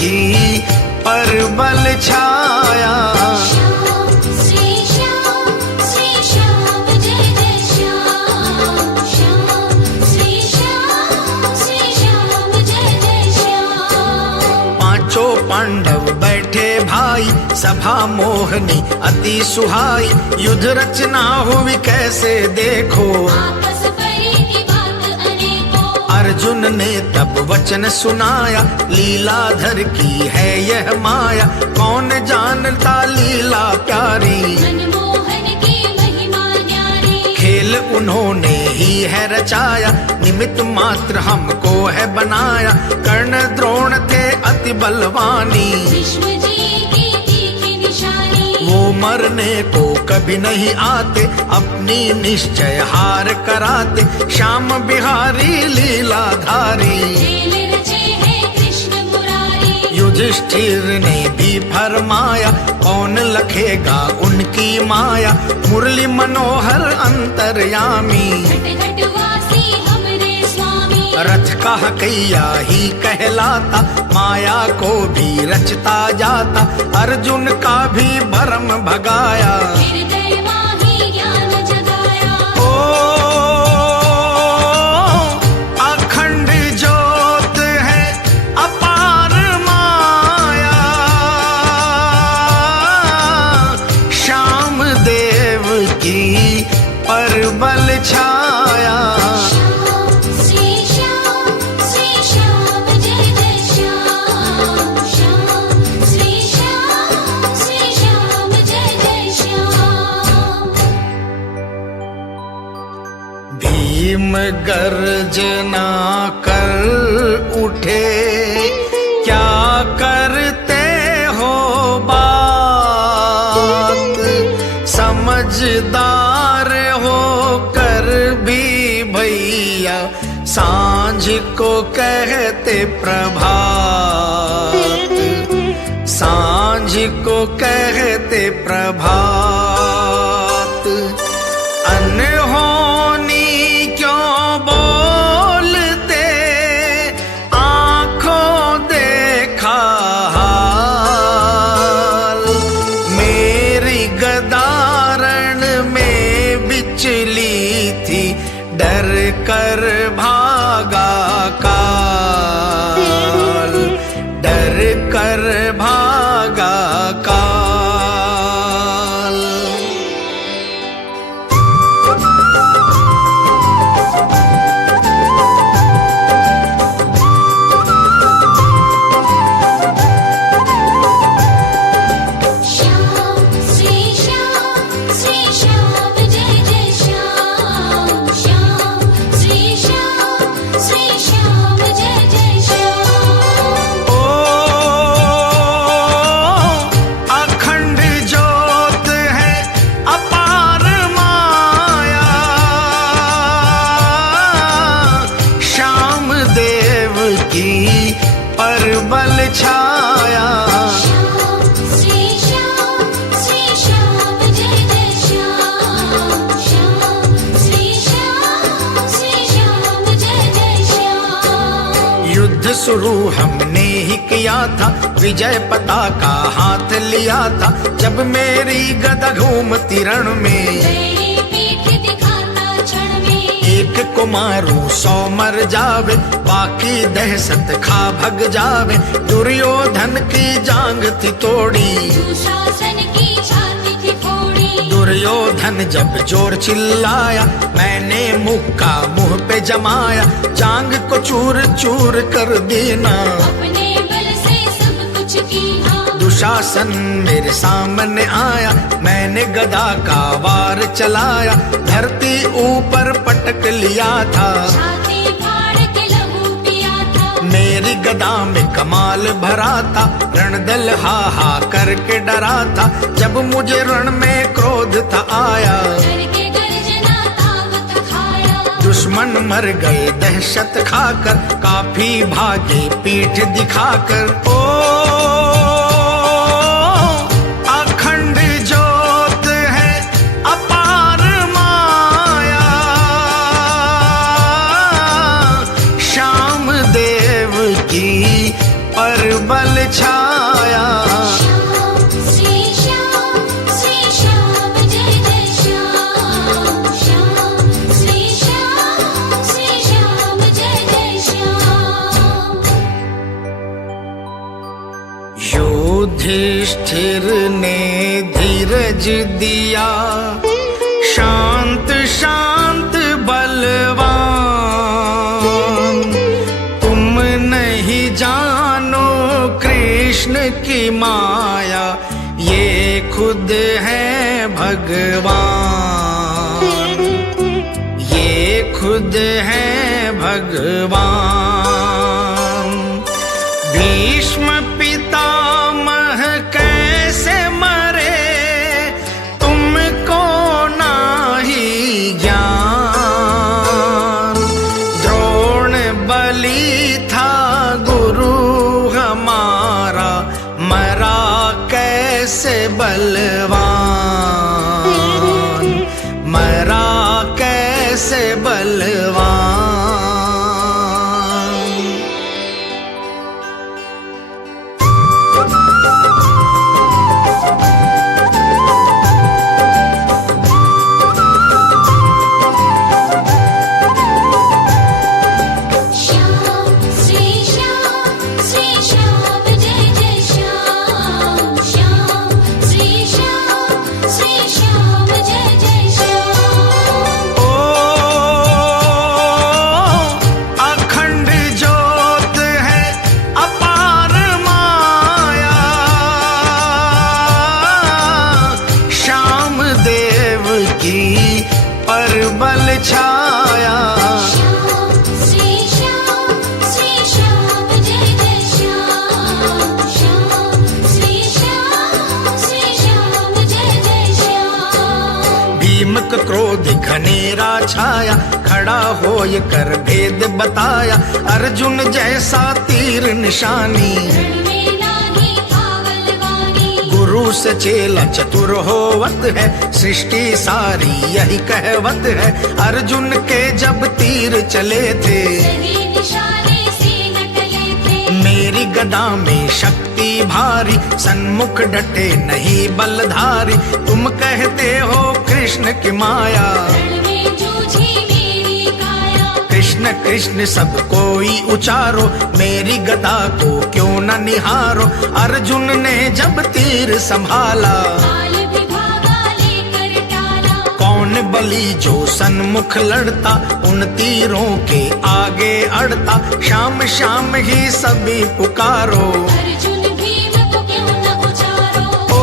की परबल छाया। श्याम श्री श्याम जय जय श्याम। श्याम श्री श्याम जय जय श्याम। पांचों पांडव बैठे भाई, सभा मोहनी अति सुहाई। युद्ध रचना हुई कैसे देखो, आपस परी की बात अनेकों। अर्जुन ने तब वचन सुनाया, लीलाधर की है यह माया। कौन जानता लीला प्यारी, मनमोहन की महिमा न्यारी। खेल उन्होंने ही है रचाया, निमित्त मात्र हमको है बनाया। कर्ण द्रोण थे अति बलवानी, भीष्म जी की तीखी निशानी। वो मरने को कभी नहीं आते, अपनी निश्चय हार कराते। श्याम बिहारी लीलाधारी, खेल रचे हैं कृष्ण मुरारी। युधिष्ठिर ने भी फरमाया, कौन लखेगा उनकी माया। मुरली मनोहर अंतर्यामी, घट घट वासी हमरे स्वामी। रथ का कैया ही कहलाता, माया को भी रचता जाता। अर्जुन का भी भरम भगाया, हृदय माही ज्ञान जगाया। ओ अखंड ज्योत है अपार माया। श्याम देव की परबल छाया। श्याम श्री श्याम जय जय श्याम। श्याम श्री श्याम जय जय श्याम। भीम गर्जना कर उठे, क्या करते हो बात। समझदार हो कर भी भैया, सांझ को कहते प्रभात। सांझ को कहते प्रभात। अनहोनी क्यों बोलते, आंखों देखा हाल। मेरी गदारण में बिचली थी, डर कर भागा काल। डर कर भागा काल। श्याम श्री श्याम जय जय श्याम। श्याम श्री श्याम जय जय श्याम। ओ अखंड ज्योत है अपार माया। श्याम देव की परबल छाया। श्याम श्री श्याम जय जय श्याम। श्याम श्री श्याम जय जय श्याम। युद्ध शुरू हमने ही किया था, विजय पताका हाथ लिया था। जब मेरी गदा घूमती रण में, तेरी पीठ दिखाता क्षण में। एक को मारूं 100 मर जावे, बाकी दहशत खा भग जावे। दुर्योधन की जांग थी तोड़ी, दुशासन की छाती थी फोड़ी। दुर्योधन जब जोर चिल्लाया, मैंने मुक्का मुंह पे जमाया। जांग को चूर चूर कर देना, अपने बल से सब कुछ कीना। दुशासन मेरे सामने आया, मैंने गदा का वार चलाया। धरती ऊपर पटक लिया था, छाती फाड़ के लहू पिया था। मेरी गदा में कमाल भरा था। रणदल हा हा करके डरा था, जब मुझे रण में क्रोध था आया। डर के गर्जना तावत खाया। दुश्मन मर गए दहशत खाकर, काफी भागे पीठ दिखाकर। ओ अखंड ज्योत है अपार माया। श्याम देव की परबल छाया। श्याम श्री श्याम जय जय श्याम। श्याम श्री श्याम जय जय श्याम। युधिष्ठिर ने धीरज दिया, शांत शांत बलवान। तुम नहीं जानो कृष्ण की माया, ये खुद है भगवान, ये खुद है भगवान। भीष्म पितामह कैसे मरे, तुमको नाही ज्ञान। द्रोण बलि था गुरु हमारा, मरा कैसे बलवान, मरा कैसे बलवान। श्याम श्री श्याम जय जय श्याम। श्याम श्री श्याम जय जय श्याम। ओ अखंड ज्योत है अपार माया, श्याम देव की परबल छाया। श्याम श्री श्याम जय जय श्याम। श्याम श्री श्याम जय जय श्याम। भीम का क्रोध घनेरा छाया, खड़ा होय कर भेद बताया। अर्जुन जैसा तीर निशानी, रण में लागी था बलवानी। गुरु से चेला चतुर होवत है, सृष्टि सारी यही कहवत है। अर्जुन के जब तीर चले थे, सही निशाने से न टले थे। मेरी गदा में शक्ति भारी, सन्मुख डटे नहीं बलधारी। तुम कहते हो कृष्ण की माया, रण में जूझी मेरी काया। कृष्ण कृष्ण सब कोई उचारो, मेरी गदा को क्यों न निहारो। अर्जुन ने जब तीर संभाला, काल विभागा लेकर टाला। कौन बलि जो सन्मुख लड़ता, उन तीरों के आगे अड़ता। श्याम श्याम ही सभी पुकारो, अर्जुन भीम को क्यों न उचारो। ओ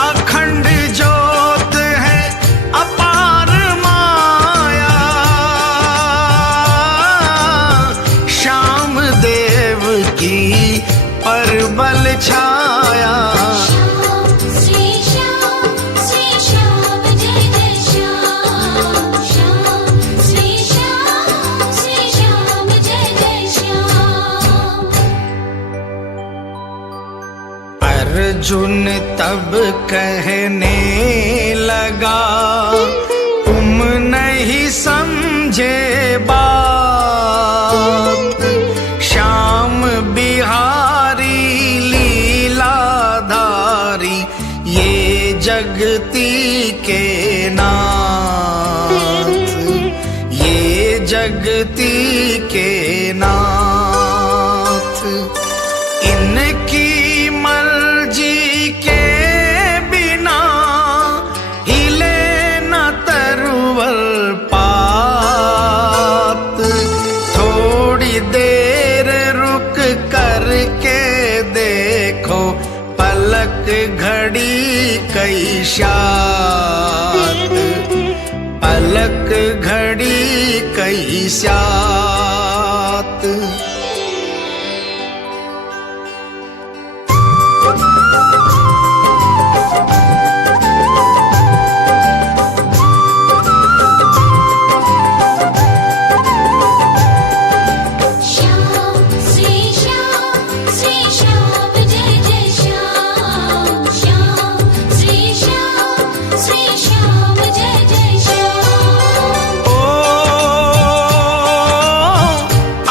अखंड ज्योत है अपार माया, श्याम देव की परबल छाया। श्याम श्री श्याम जय जय श्याम। श्याम श्री श्याम जय जय श्याम। अर्जुन तब कहने लगा, तुम नहीं समझे बात। श्याम बिहारी लीलाधारी, ये जगती के नाथ, ये जगती के नाथ। इनकी मर्जी के बिना हिले न तरुवर पात। थोड़ी देर रुक करके देखो, पलक घड़ी कई शात, पलक घड़ी कई शात। श्याम श्री श्याम जय जय श्याम। श्याम श्री श्याम जय जय श्याम। ओ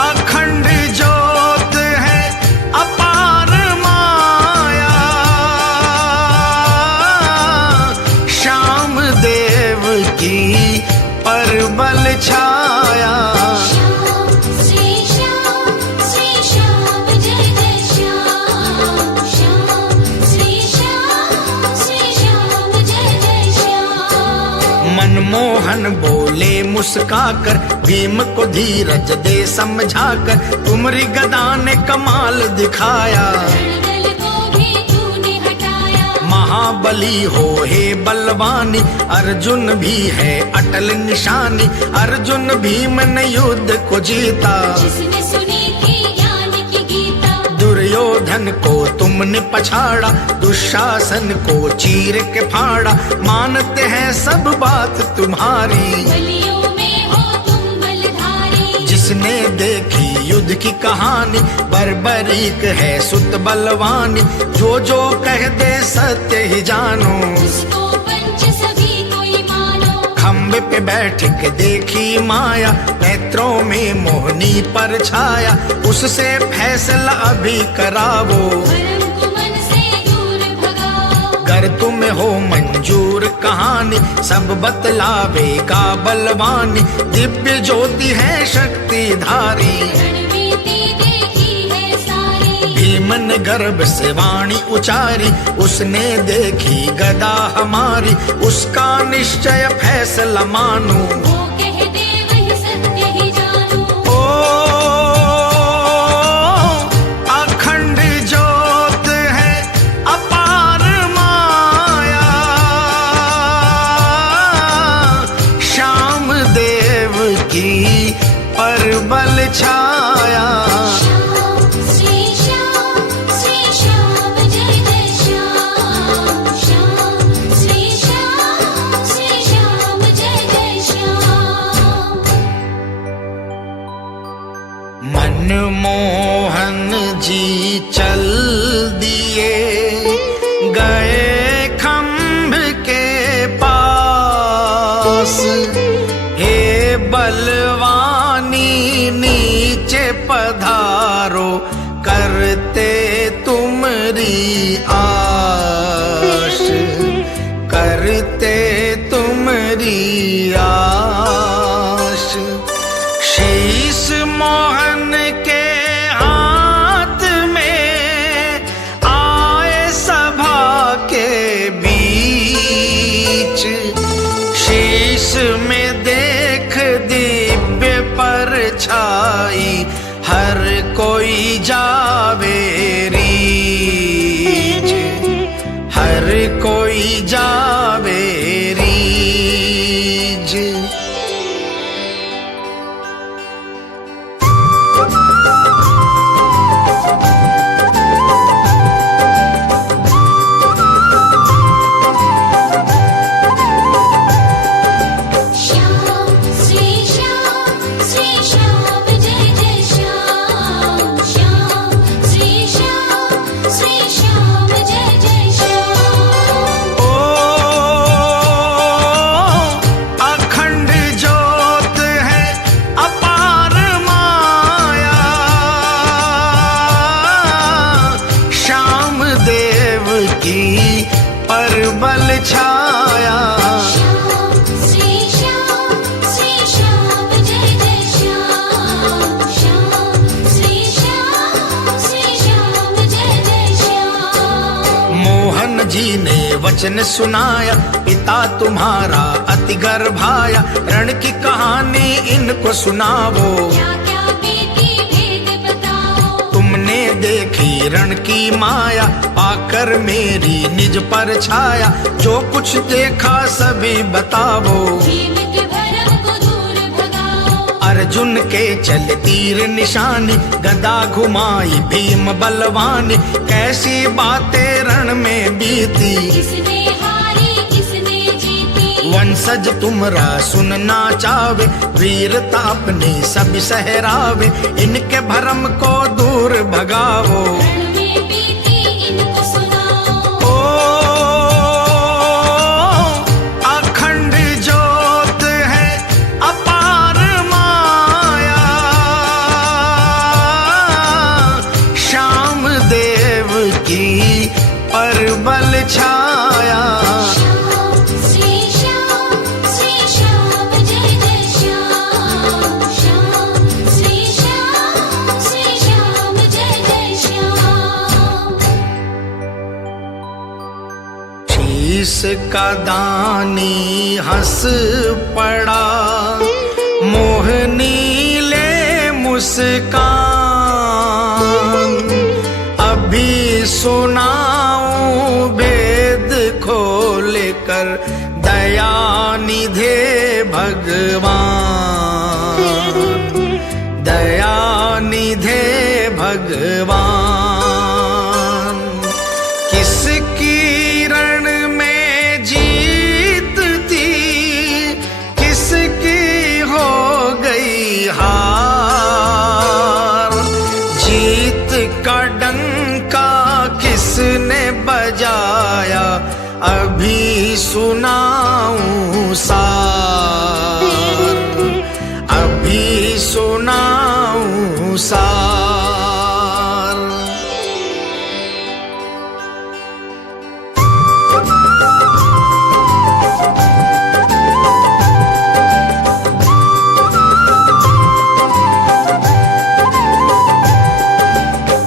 अखंड परबल छाया। श्याम श्री श्याम जय जय श्याम। श्याम श्री श्याम जय जय श्याम। मनमोहन बोले मुस्काकर, भीम को धीरज दे समझाकर, तुमरी गदा ने कमाल दिखाया। रणदल को भी तूने हटाया। महाबली हो हे बलवानी, अर्जुन भी है अटल निशानी। अर्जुन भीम ने युद्ध को जीता, जिसने सुनी थी ज्ञान की गीता। दुर्योधन को तुमने पछाड़ा, दुशासन को चीर के फाड़ा। मानते हैं सब बात तुम्हारी, बलियों में हो तुम बलधारी। जिसने देखी युद्ध की कहानी, बर्बरीक है सुत बलवानी। जो जो कह दे सत्य ही जानो, उसको पंच सभी कोई मानो। खम्बे पे बैठ के देखी माया, नेत्रों में मोहनी पर छाया। उससे फैसला अभी करावो, भरम को मन से दूर भगाओ। गर तुम हो मंजूर कहानी, सब बतलावेगा बलवानी। दिव्य ज्योति है शक्तिधारी, रणनीति देखी है सारी। भीम ने गर्भ से वाणी उचारी। उसने देखी गदा हमारी, उसका निश्चय फैसला मानो। वो कह दे वही सत्य ही जानो। ओ अखंड ज्योत है अपार माया, श्याम देव की परबल छाया। श्याम श्री श्याम जय जय श्याम। श्याम श्री श्याम जय जय श्याम। मनमोहन जी चल दिए, गए खम्भ के पास। हे बलवानी नीचे पधारो, करते तुमरी आश, करते तुमरी आश। शीश मोहन के हाथ में आए सभा के बीच। शीश में देख दिव्य परछाई, हर कोई जावे रीझ, हर कोई जावे रीझ। श्याम श्री श्याम जय जय श्याम। श्याम श्री श्याम जय जय श्याम। ओ अखंड ज्योत है अपार माया, श्याम देव की परबल छाया। श्याम श्री श्याम जय जय श्याम। श्याम श्री श्याम जय जय श्याम। मोहन जी ने वचन सुनाया, पिता तुम्हारा अति गर्भाया। रण की कहानी इनको सुनावो, क्या क्या बीती भेद बताओ। तुमने देखी रण की माया, पाकर मेरी निज पर छाया। जो कुछ देखा सभी बतावो, भीम के भरम को दूर भगाओ। अर्जुन के चल तीर निशानी, गदा घुमाई भीम बलवानी। कैसी बातें रण में बीती, किसने हारी किसने जीती। वंशज तुमरा सुनना चावे, वीरता अपनी सब सहरावे। इनके भरम को दूर भगावो, रण में बीती इनको सुनाओ। ओ अखंड ज्योत है अपार माया, श्याम देव की परबल छाया। श्याम श्री श्याम उसका दानी हंस पड़ा, मोहनी ले मुस्कान। अभी सुनाऊं भेद खोल कर, दया निधे भगवान, दया निधे भगवान। किसकी रण में जीत थी, किसकी हो गई हार। जीत का डंका किसने बजाया, अभी सुनाऊं सार, अभी सुनाऊं सार।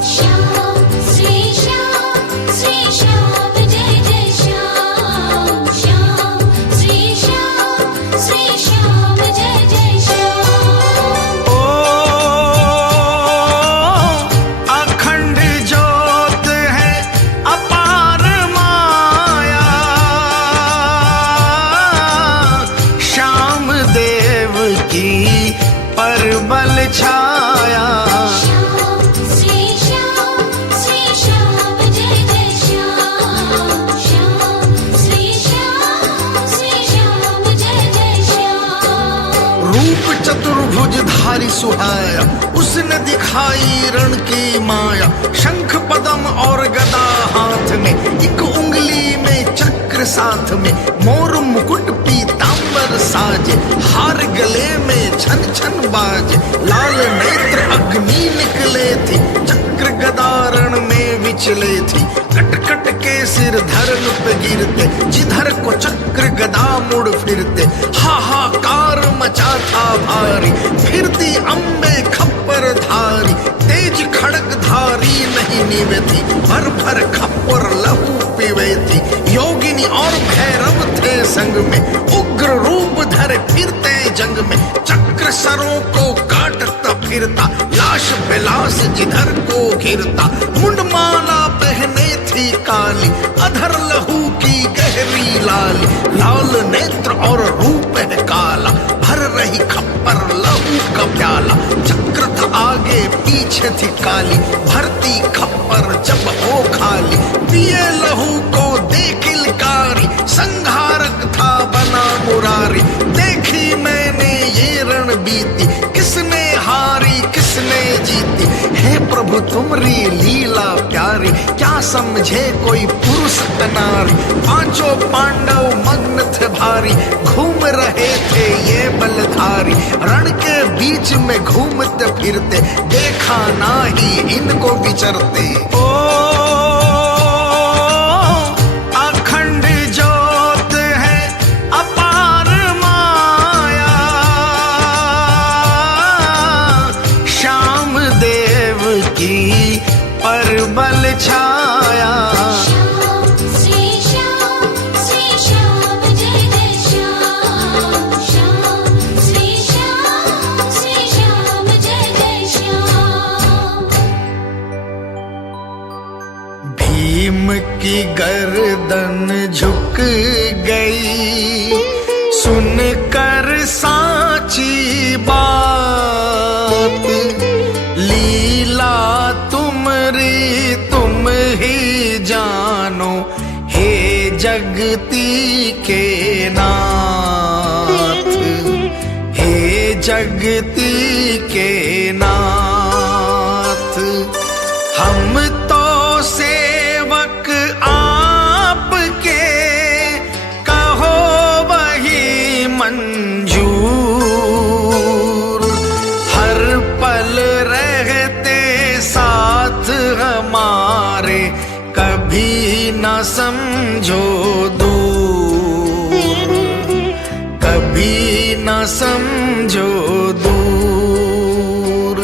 श्याम श्री श्याम जय जय श्याम। श्याम श्री श्याम जय जय श्याम। ओ अखंड ज्योत है अपार माया, श्याम देव की परबल छाया। श्याम श्री श्याम जय जय श्याम। श्याम श्री श्याम जय जय श्याम। रूप चतुर्भुज धारी सुहाया, उसने दिखाई रण की माया। शंख पदम और गदा हाथ में, एक उंगली में चक्र साथ में। मोर मुकुट पीतांबर साजे, हार गले में छन छन बाजे। लाल नेत्र अग्नि निकले थी, चक्र गदा रण में विचले थी। कट कट के सिर धर्म पे गिरते, जिधर को चक्र गदा मुड़ फिरते। हाहाकार मचा था भारी, फिरती अम्बे खप्पर धारी। तेज खड़ग धारी नहीं निवे थी, भर भर खप्पर लहू पीवे थी। योगिनी और भैरव थे संग में, उग्र रूप धरे फिरते जंग में। चक्र सरों को काटता फिरता, लाश बेलाश जिधर को घिरता। मुंडमाला पहने थी काली, अधर लहू की गहरी लाली। लाल नेत्र और रूप है काला, भर रही खप्पर लहू का प्याला। चक्र था आगे पीछे थी काली, भरती खप्पर जब हो खाली। पिए लहू को देख किलकारी, संहारक था बना मुरारी। देखी मैंने ये रण बीती, किसने हारी किसने जीती। हे प्रभु तुमरी लीला प्यारी, क्या समझे कोई पुरुष नारी। पांचों पांडव मग्न थे भारी, घूम रहे थे ये बलधारी। रण के बीच में घूमते फिरते, देखा ना ही इनको विचरते। ओ अखंड ज्योत है अपार माया, श्याम देव की परबल छाया। श्याम श्री श्याम जय जय श्याम। श्याम श्री श्याम जय जय श्याम। भीम की गर्दन झुक गई, सुनकर साची बात। लीला तुमरी तुम ही जानो, हे जगती के नाथ, हे जगती के नाथ। हम तो सेवक आपके, कहो वही मंजूर। हर पल रहते साथ हमारे, कभी न समझो दूर, कभी न समझो दूर।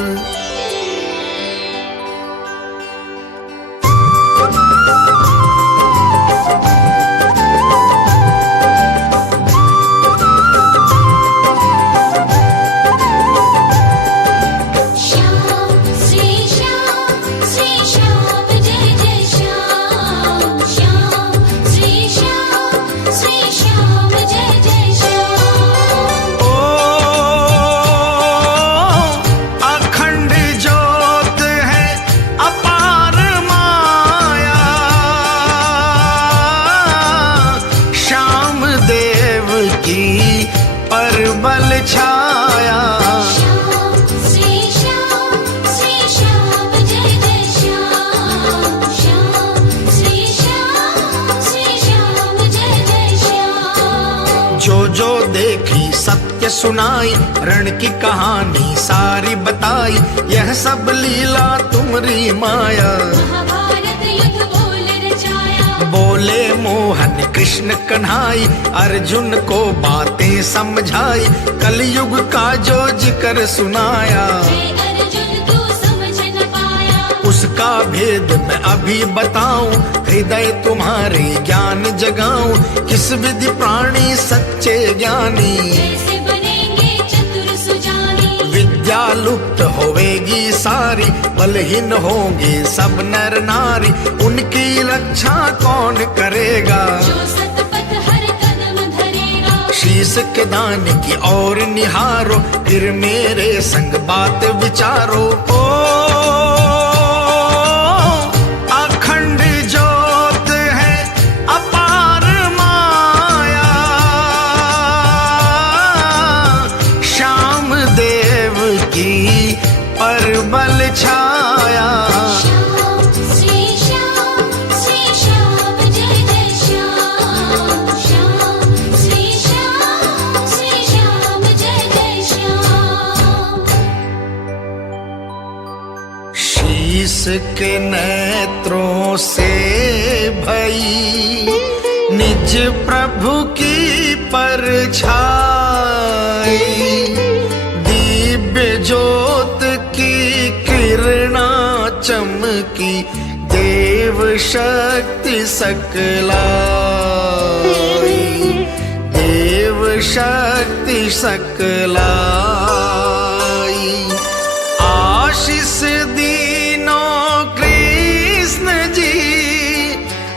छाया। श्याम श्री श्याम जय जय श्याम। श्याम श्री श्याम जय जय श्याम। जो देखी सत्य सुनाई, रण की कहानी सारी बताई, यह सब लीला तुमरी माया। महाभारत युद्ध बोल रचाया, बोले मोहन कृष्ण कन्हाई, अर्जुन को बातें समझाई, कलयुग का जो जिक्र सुनाया। हे अर्जुन तू समझ न पाया, उसका भेद मैं अभी बताऊं, हृदय तुम्हारे ज्ञान जगाऊं, किस विधि प्राणी सच्चे ज्ञानी। कैसे बनेंगे चतुर सुजानी, विद्या लुप्त होवेगी सारी, बलहीन होंगे सब नर नारी, उनकी रक्षा कौन करेगा। जो सतपथ हर कदम धरेगा, शीश के दान की ओर निहारो, फिर मेरे संग बात विचारो। ओ अखंड ज्योत है अपार माया, श्याम देव की परबल छाया। श्याम श्री श्याम जय जय श्याम। श्याम श्री श्याम जय जय श्याम। शीश के नेत्रों से भई निज प्रभु की परछाई, दिव्य ज्योत की किरणा चमकी, देव शक्ति सकलाई, देव शक्ति सकलाई। आशीष दीनों कृष्ण जी,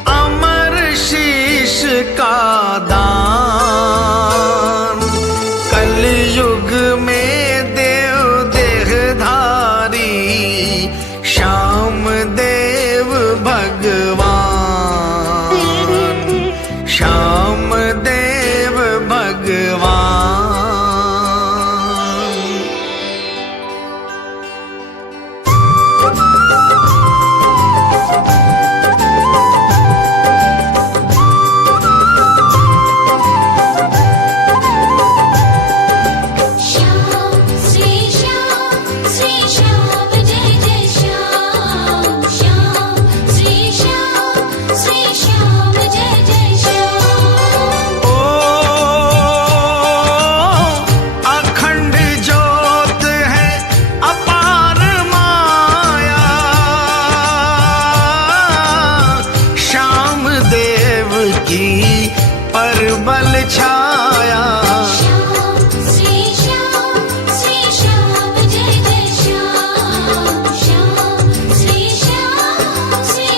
अमर शीश का दान, कलयुग में देव देहधारी, श्याम देव भगवान, श्याम देव भगवान। श्याम श्री श्याम जय जय श्याम। श्याम श्री श्याम जय जय श्याम। ओ अखंड ज्योत है अपार माया, श्याम देव की परबल छाया। श्याम श्री श्याम जय जय श्याम। श्याम श्री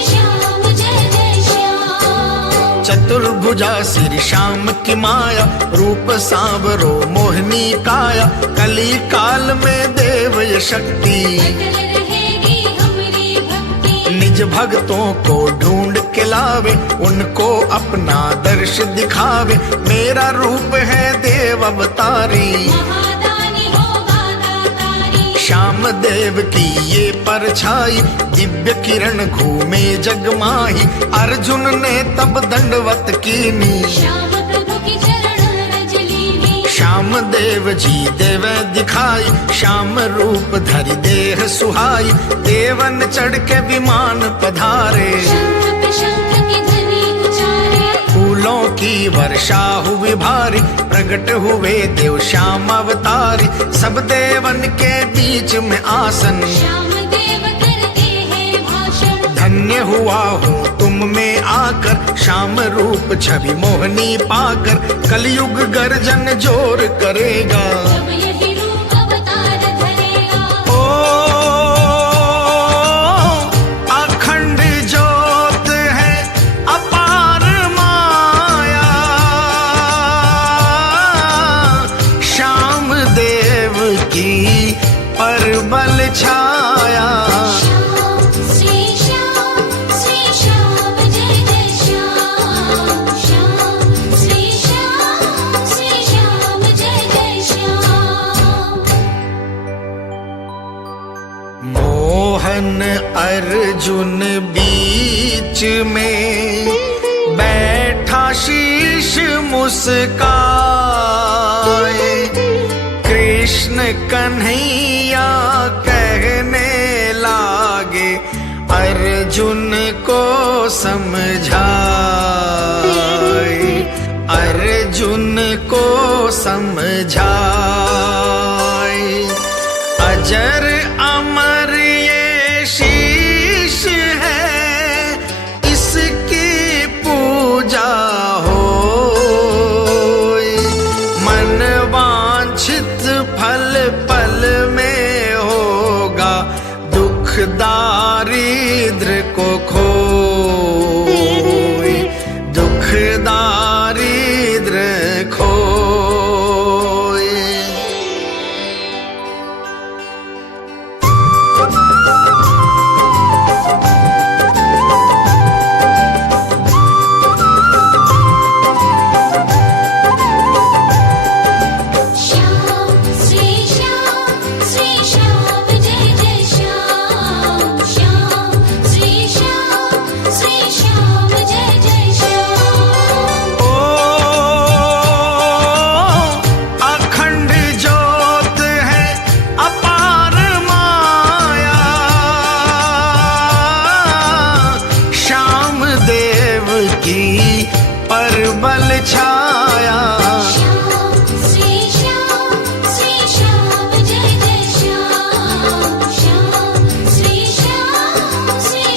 श्याम जय जय श्याम। चतुर्भुजा श्री श्याम की माया, रूप सांवरो मोहिनी काया, कली काल में देव ये शक्ति, अटल रहेगी हमारी भक्ति। निज भक्तों को ढूंढ के लावे, उनको अपना दर्श दिखावे, मेरा रूप है देव अवतारी। महादानी होगा दातारी, श्याम देव की ये परछाई, दिव्य किरण घूमे जग माही, अर्जुन ने तब दंडवत कीनी। श्याम प्रभु की चरण रज लीनी। श्याम देव जी देव दिखाई, श्याम रूप धरि देह सुहाई, देवन चढ़ के विमान पधारे, शंख पे शंख की ध्वनि उचारे, फूलों की वर्षा हुई भारी, प्रकट हुए देव श्याम अवतारी, सब देवन के बीच में आसन, श्याम देव करते हैं भाषण। धन्य हुआ हूँ तुम में आकर, श्याम रूप छवि मोहनी पाकर, कलयुग गर्जन जोर करेगा। जब यही रूप अवतार धरेगा, ओ अखंड ज्योत है अपार माया, श्याम देव की परबल छाया। श्याम श्री श्याम जय जय श्याम। श्याम श्री श्याम जय जय श्याम। अर्जुन बीच में बैठा शीश मुस्काए, कृष्ण कन्हैया कहने लागे अर्जुन को समझाए, अर्जुन को समझाए। अजर अमर ये शीश है, इसकी पूजा होए, मन वांछित फल पल में होगा, दुख दारिद्र को खोए, दुख दारिद्र खोए। श्याम श्री श्याम जय जय श्याम, श्याम श्री श्याम जय जय श्याम। ओ अखंड ज्योत है अपार माया, श्याम देव की परबल छाया। श्याम श्री श्याम जय जय श्याम, श्याम श्री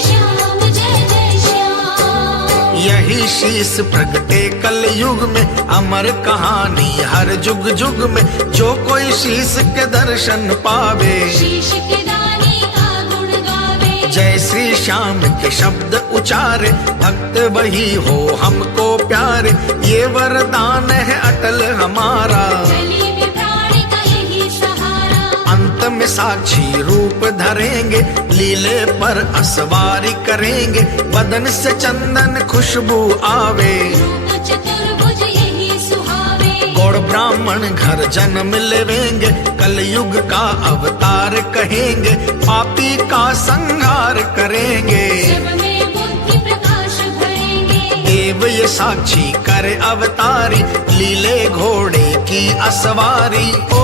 श्याम जय जय श्याम। यही शीस प्रगटे कल युग में, अमर कहानी हर जुग जुग में, जो कोई शीस के दर्शन पावे, शीश के दाने का गुण गावे। जय श्री श्याम के शब्द उचारे, भक्त वही हो हमको प्यारे, ये वरदान है अटल हमारा। गली में प्राण का यही सहारा, अंत में साक्षी रूप धरेंगे, लीले पर असवारी करेंगे, बदन से चंदन खुशबू आवे, रूप चतुर्भुज यही सुहावे। गौड़ ब्राह्मण घर जन्म लेवेंगे, कलयुग का अवतार कहेंगे, पापी का संहार करेंगे, सब में बुद्धि प्रकाश भरेंगे। देव ये साक्षी करे अवतारी, लीले घोड़े की असवारी। ओ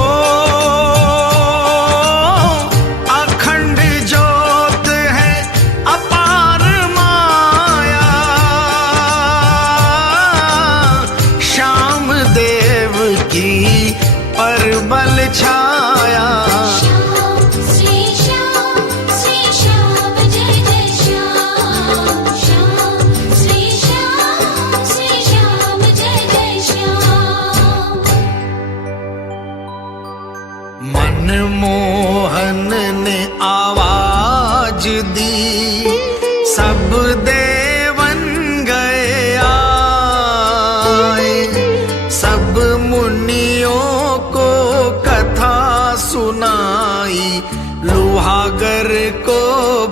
अखंड ज्योत है अपार माया, श्याम देव की परबल छाया। श्याम श्री श्याम जय जय श्याम, श्याम श्री श्याम जय जय श्याम। मनमोहन ने आवाज दी, सब देवन गए आए, सब मुनियों को कथा सुनाई, लुहागर को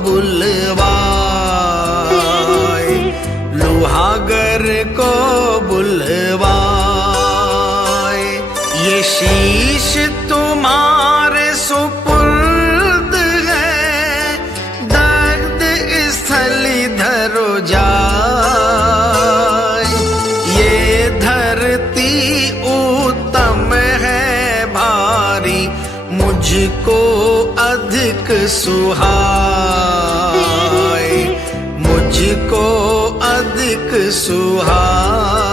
बुलवाए, लुहागर को बुलवाए। ये शीश तुम्हारे सुपुर्द है, दर्द स्थली धरो जाए, ये धरती उत्तम है भारी, मुझको अधिक सुहाए, मुझको अधिक सुहाए।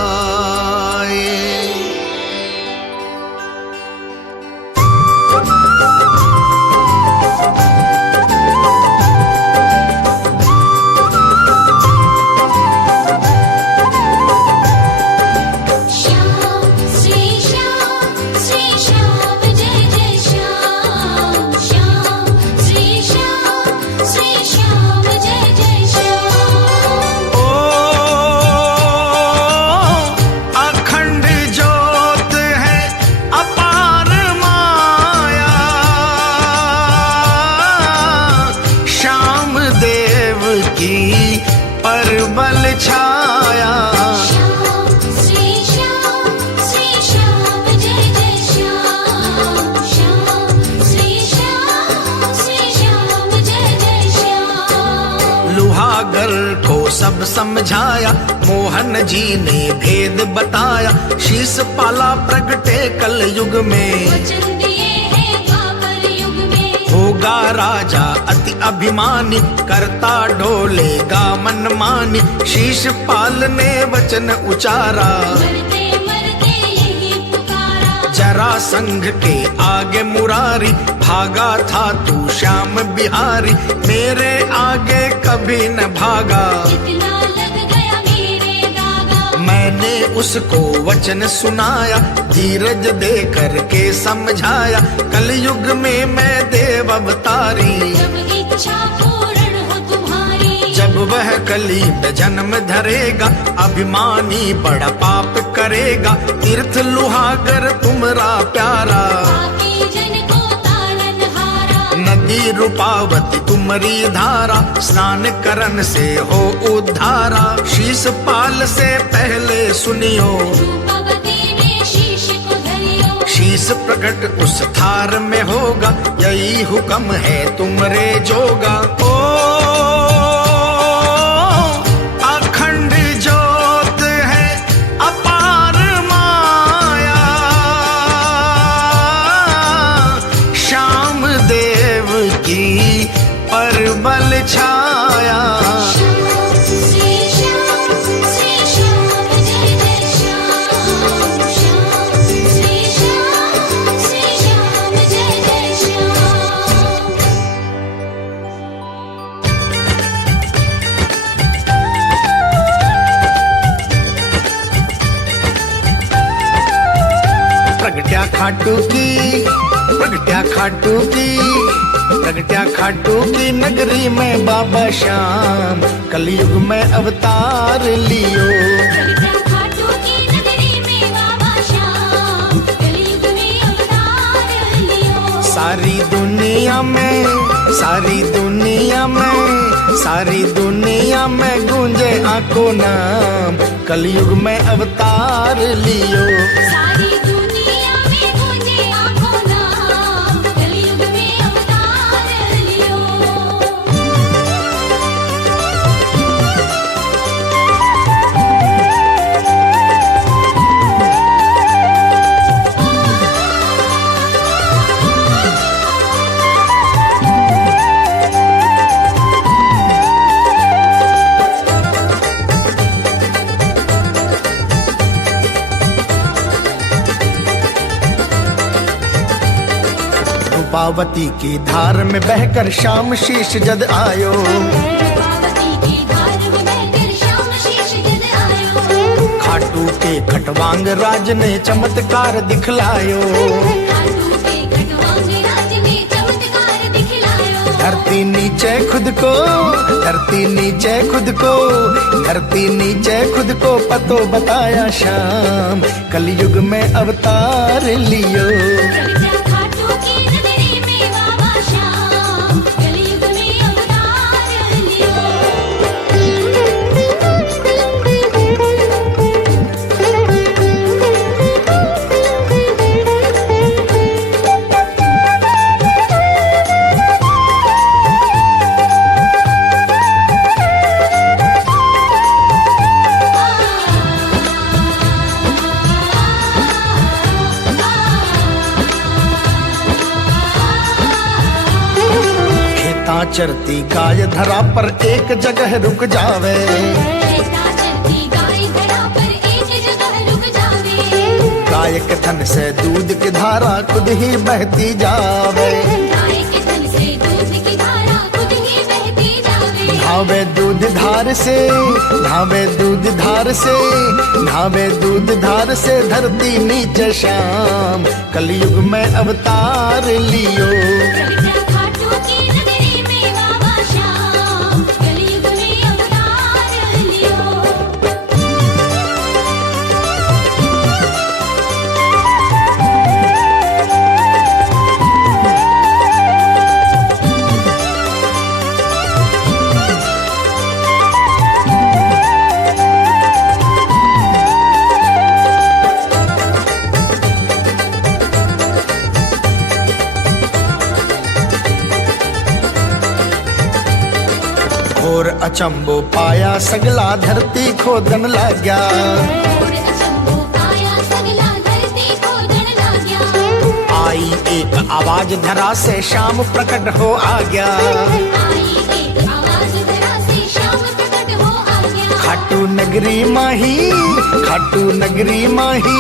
श्याम श्री श्याम जय जय श्याम, श्याम श्री श्याम जय जय श्याम। ओ अखंड ज्योत है अपार माया, श्याम देव की परबल छाया। श्याम श्री श्याम जय जय श्याम, श्याम श्री श्याम जय जय श्याम। को सब समझाया, मोहन जी ने भेद बताया। शीश पाला प्रगटे कल युग में, वचन दिए हैं द्वापर युग में। होगा राजा अति अभिमानी, करता डोलेगा मन मानी। शीश पाल ने वचन उचारा, मरते मरते यही पुकारा। जरा संघ के आगे मुरारी, भागा था तू श्याम बिहारी। मेरे आगे कभी न भागा, इतना लग गया मेरे दागा। मैंने उसको वचन सुनाया, धीरज दे करके समझाया। कलयुग में मैं देव अवतारी, जब इच्छा पूर्ण हो तुम्हारी। जब वह कली में जन्म धरेगा, अभिमानी बड़ा पाप करेगा। तीर्थ लुहागर तुमरा प्यारा, पापी जन को तारनहारा। नदी रूपावती तुमरी धारा। स्नान करन से हो उद्धारा, शीश पाल से पहले सुनियो। रूपवती में शीश को धरियो। शीश प्रकट उस थार में होगा, यही हुक्म है तुमरे जोगा। ओ अखंड ज्योत है अपार माया, श्याम देव की परबल छाया। श्री श्याम जय जय श्याम। श्याम श्री श्याम जय जय श्याम। प्रगट्या खाटू की, प्रगट्या खाटू की, प्रगट्या खाटू की नगरी में बाबा श्याम कलयुग में अवतार लियो। प्रगटा खाटू की नगरी में बाबा श्याम कलयुग में अवतार लियो। सारी दुनिया में, सारी दुनिया में, सारी दुनिया में गूंजे आको नाम, कलयुग में अवतार लियो। सारी दुनिया में गूंजे आँखों नाम, कलयुग में अवतार लियो। रूपावती की धार में बहकर श्याम शीश जद आयो। रूपावती की धार में बहकर श्याम शीश जद आयो। खाटू के खटवांग राज ने चमत्कार दिखलायो। खाटू के खटवांग राज ने चमत्कार दिखलायो। धरती नीचे खुद को, धरती नीचे खुद को, धरती नीचे खुद को पतो बताया श्याम कलयुग में अवतार लियो। प्रगटा खाटू की नगरी में बाबा श्याम कलयुग में अवतार लियो। चरती गाय धरा पर एक जगह रुक जावे। खेता चरती गाय धरा पर एक जगह रुक जावे। गाय के थन से दूध की धारा खुद ही बहती जावे। गाय के थन से दूध की धारा खुद ही बहती जावे। धावे दूध धार से, धावे दूध धार से, धावे दूध धार से धरती नीचे श्याम कलयुग में अवतार लियो। प्रगटा खाटू की नगरी में बाबा श्याम कलयुग में अवतार लियो। घोर अचंबो पाया सगला धरती खोदन लाग्या। घोर अचंभो पाया सगला धरती खोदन लाग्या। आई एक आवाज धरा से श्याम प्रकट हो आ गया। आई एक आवाज धरा से श्याम प्रकट हो आ गया। खाटू नगरी माही, खाटू नगरी माही,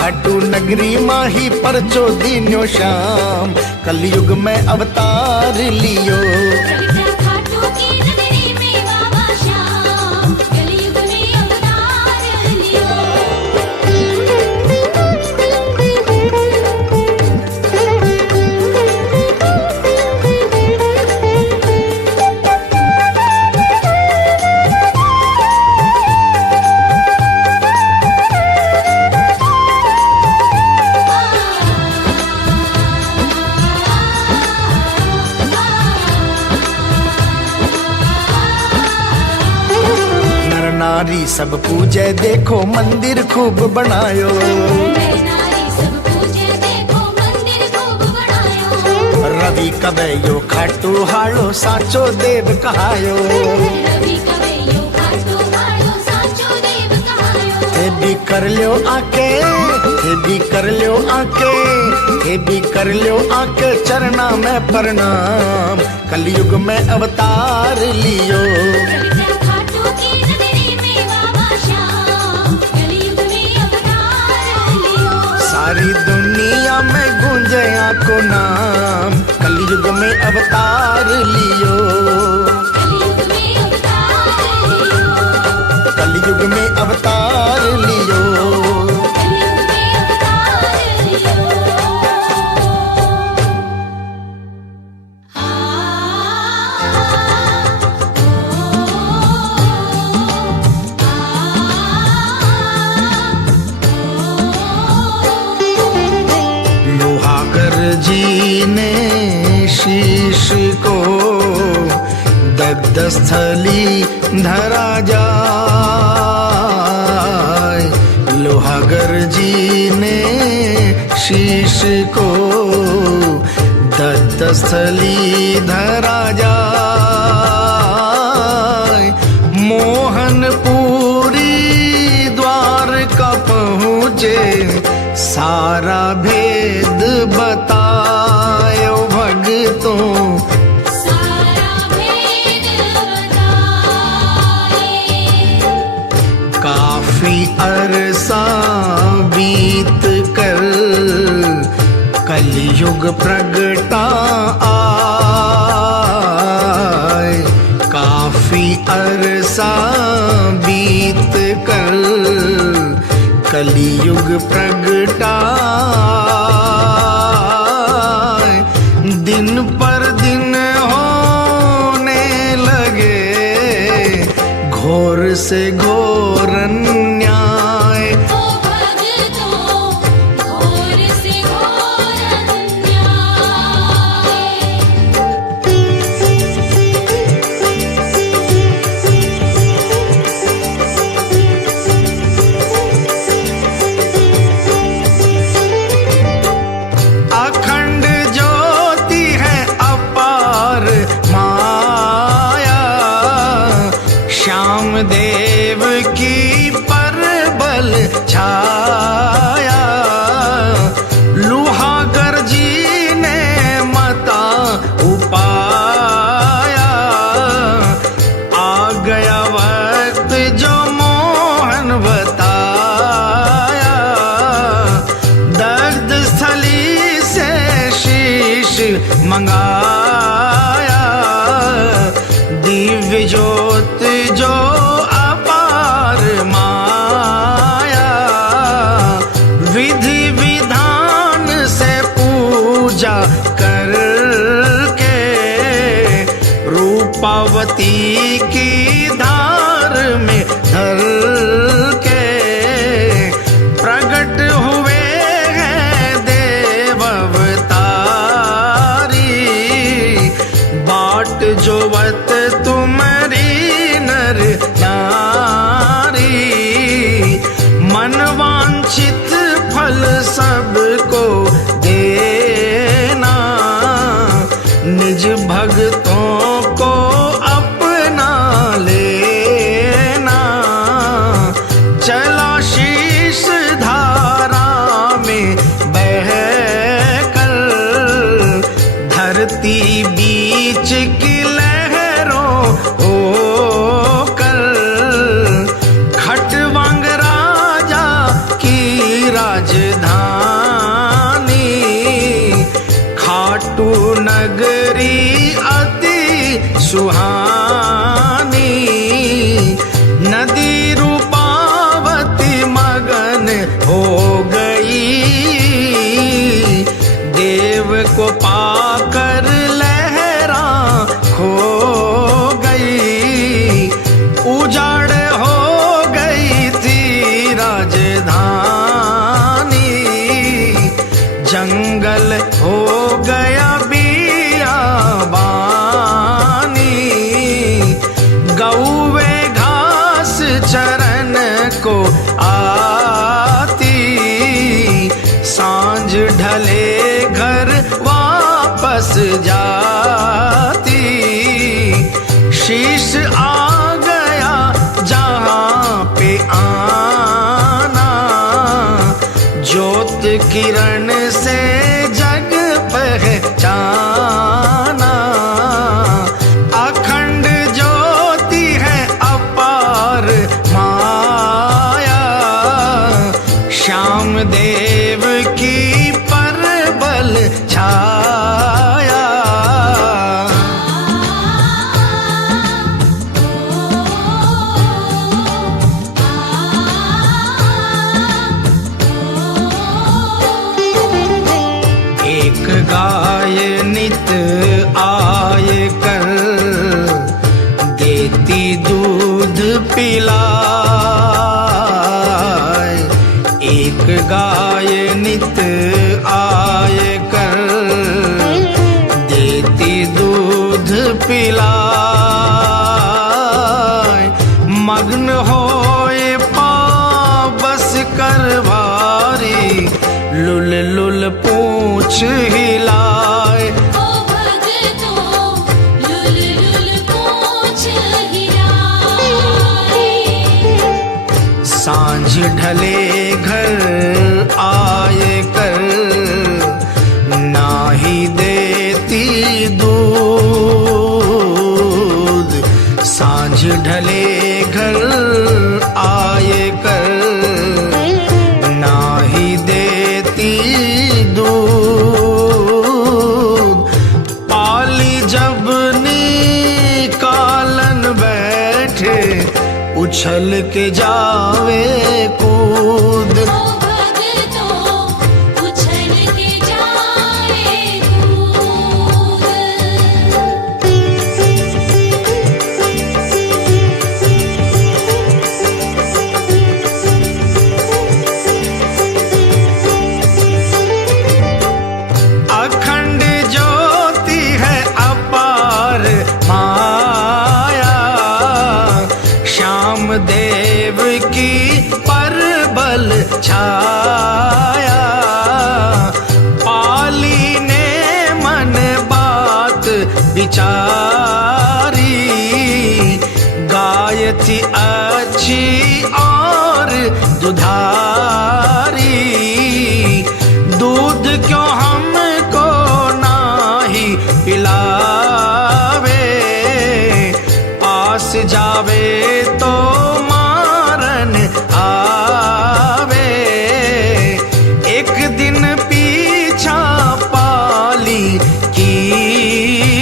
खाटू नगरी माही परचो दीन्यो श्याम, कलयुग में अवतार लियो। प्रगटा खाटू की नगरी में बाबा श्याम, कलयुग में अवतार लियो। नर नारी सब पूजे देखो मंदिर खूब बनायो। नर नारी सब पूजे देखो मंदिर खूब बनायो। रवि कबैयो खाटू हालो साचो देव कहायो। रवि कवैयो खाटू हालो साचो देव कहायो। हे भी कर लियो आके, हे भी कर लियो आके, हे भी कर लियो आके चरना में प्रणाम, कलयुग में अवतार लियो। प्रगटा खाटू की नगरी में बाबा श्याम, कलयुग में अवतार लियो। सारी दुनिया में गूंजे को नाम, कलयुग में अवतार लियो। कलयुग में अवतार लियो। कलयुग में अवतार लियो। कलयुग में अवतार लियो। लोहागर जी ने शीश को दग्ध स्थली धरा जाए। लोहागर जी ने शीश को दग्ध स्थली धरा जाए। मोहनपुरी द्वारका पहुँचे सारा भेद बतायो भगतों। सारा भेद बताए। काफी अरसा बीत कर कलयुग प्रगटा आए। काफी अरसा बीत कर कलयुग प्रगटाए। दिन पर दिन होने लगे घोर से घोर अन्याय। ओ भगतों, घोर से घोर अन्याय। अखंड ज्योति है अपार माया, श्याम देव की परबल छाया। लुहागर जी ने मता उपाया, आ गया वक्त जो मोहन बताया। दग्ध स्थली से शीश मंगाया, दिव्य ज्योत जो अपार माया। विधि विधान से पूजा करके रूपावती की धार में धर के प्रगट हुए हैं देव अवतारी। बाट जोवत तुम्हारी नर नारी, मनवांछित फल सबको देना। निज भक्तों को अपना खाटू नगरी अति सुहानी, नदी रूपावती मगन हो गई, देव को पाकर लहरा खो गई, उजाड़ हो गई थी राजधानी, जंगल हो गया बियाबानी, गौवे घास चरन को आती, सांझ ढले घर वापस जाती, शीश आ गया जहाँ पे आना, ज्योत किरण से जग पहचाना, अखंड ज्योति है अपार माया, श्याम देव की परबल छाया। एक गाय नित आए कर, देती दूध पिलाए, एक गाय नित आए कर, देती दूध पिलाए, मग्न होए पावस कर भारी, लुल लुल पूछ हिलाए, ओ भगतों लुल लुल पूछ हिलाए, सांझ ढले घर आए कर, नाही देती दूध, सांझ ढले घर आए कर, नाही देती दूध, पाली जब निकालन बैठे, उछल के जावे कूद, ओ भगतों उछल के जाए कूद। अखंड ज्योति है अपार माया, श्याम देव की परबल छाया, पाली ने मन बात विचारी, गाय थी अच्छी और दुधारी, दूध क्यों हमको नाही पिलावे, पास जावे तो मारन आवे, एक दिन पीछा पाली की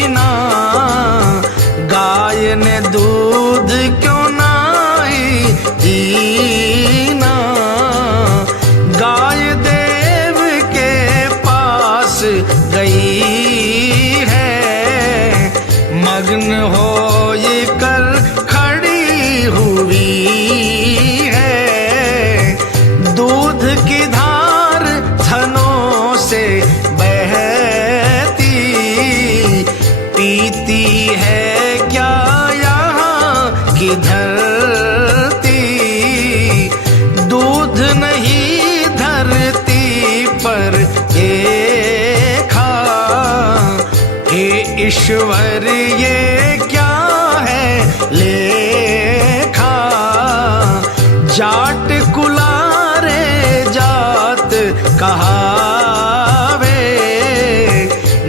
ना, गाय ने दूध क्यों नाही दीना, गाय देव के पास गई है, मग्न हो ये कर खड़ी हुई है, दूध की धार थनों से बहती, पीती है क्या यहाँ की धरती, दूध नहीं धरती पर देखा, हे ईश्वर ये क्या है लेखा, जाट कुलारे जात कहावे,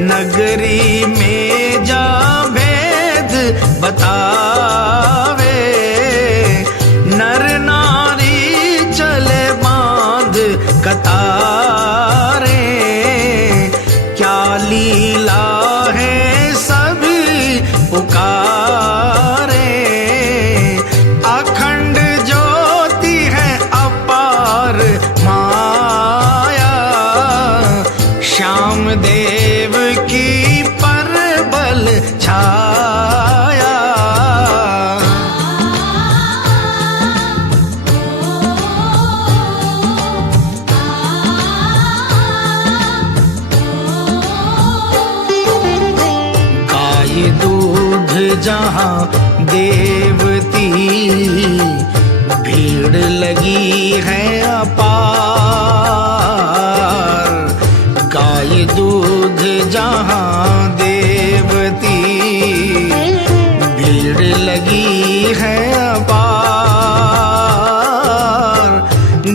नगरी में जा भेद बतावे, नर नारी चले बांध कतारे, क्या लीला है सभी पुकारे, अखंड ज्योति है अपार माया, श्याम देव की परबल छाया। गाय दूध जहाँ देवती, भीड़ लगी है अपार। गाय दूध जहाँ देवती, भीड़ लगी है अपार।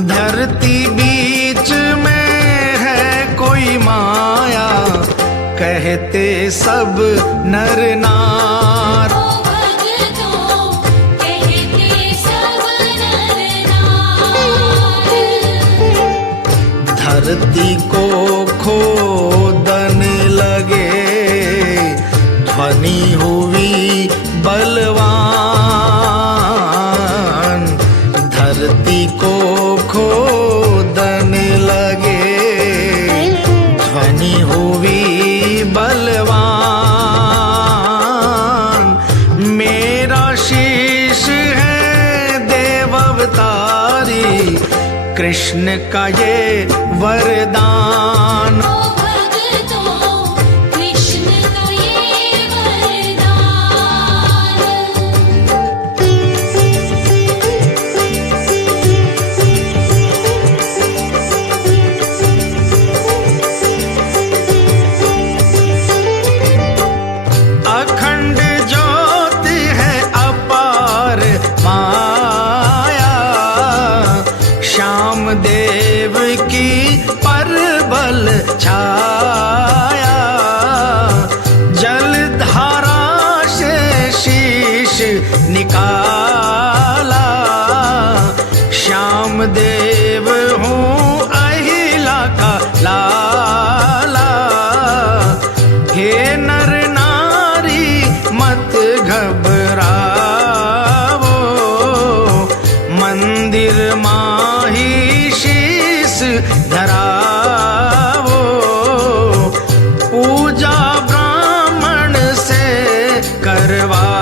धरती बीच में है कोई माया, कहते सब नर नार। ओ भक्तों कहते सब नर नार। धरती को खोदन लगे, ध्वनि हुई बलवान। धरती को खोदन लगे, ध्वनि हुई बलवान। मेरा शीश है देव अवतारी, कृष्ण का ये वरदान। ओ भक्तों कृष्ण का ये वरदान। अखंड ज्योति है अपार माया, श्याम देव की परबल छाया। जलधारा से शीश निकाला, श्याम देव हूँ अहिला का लाला। हे नर नारी मत घबराओ, मंदिर माही शीस धराओ। पूजा ब्राह्मण से करवाओ,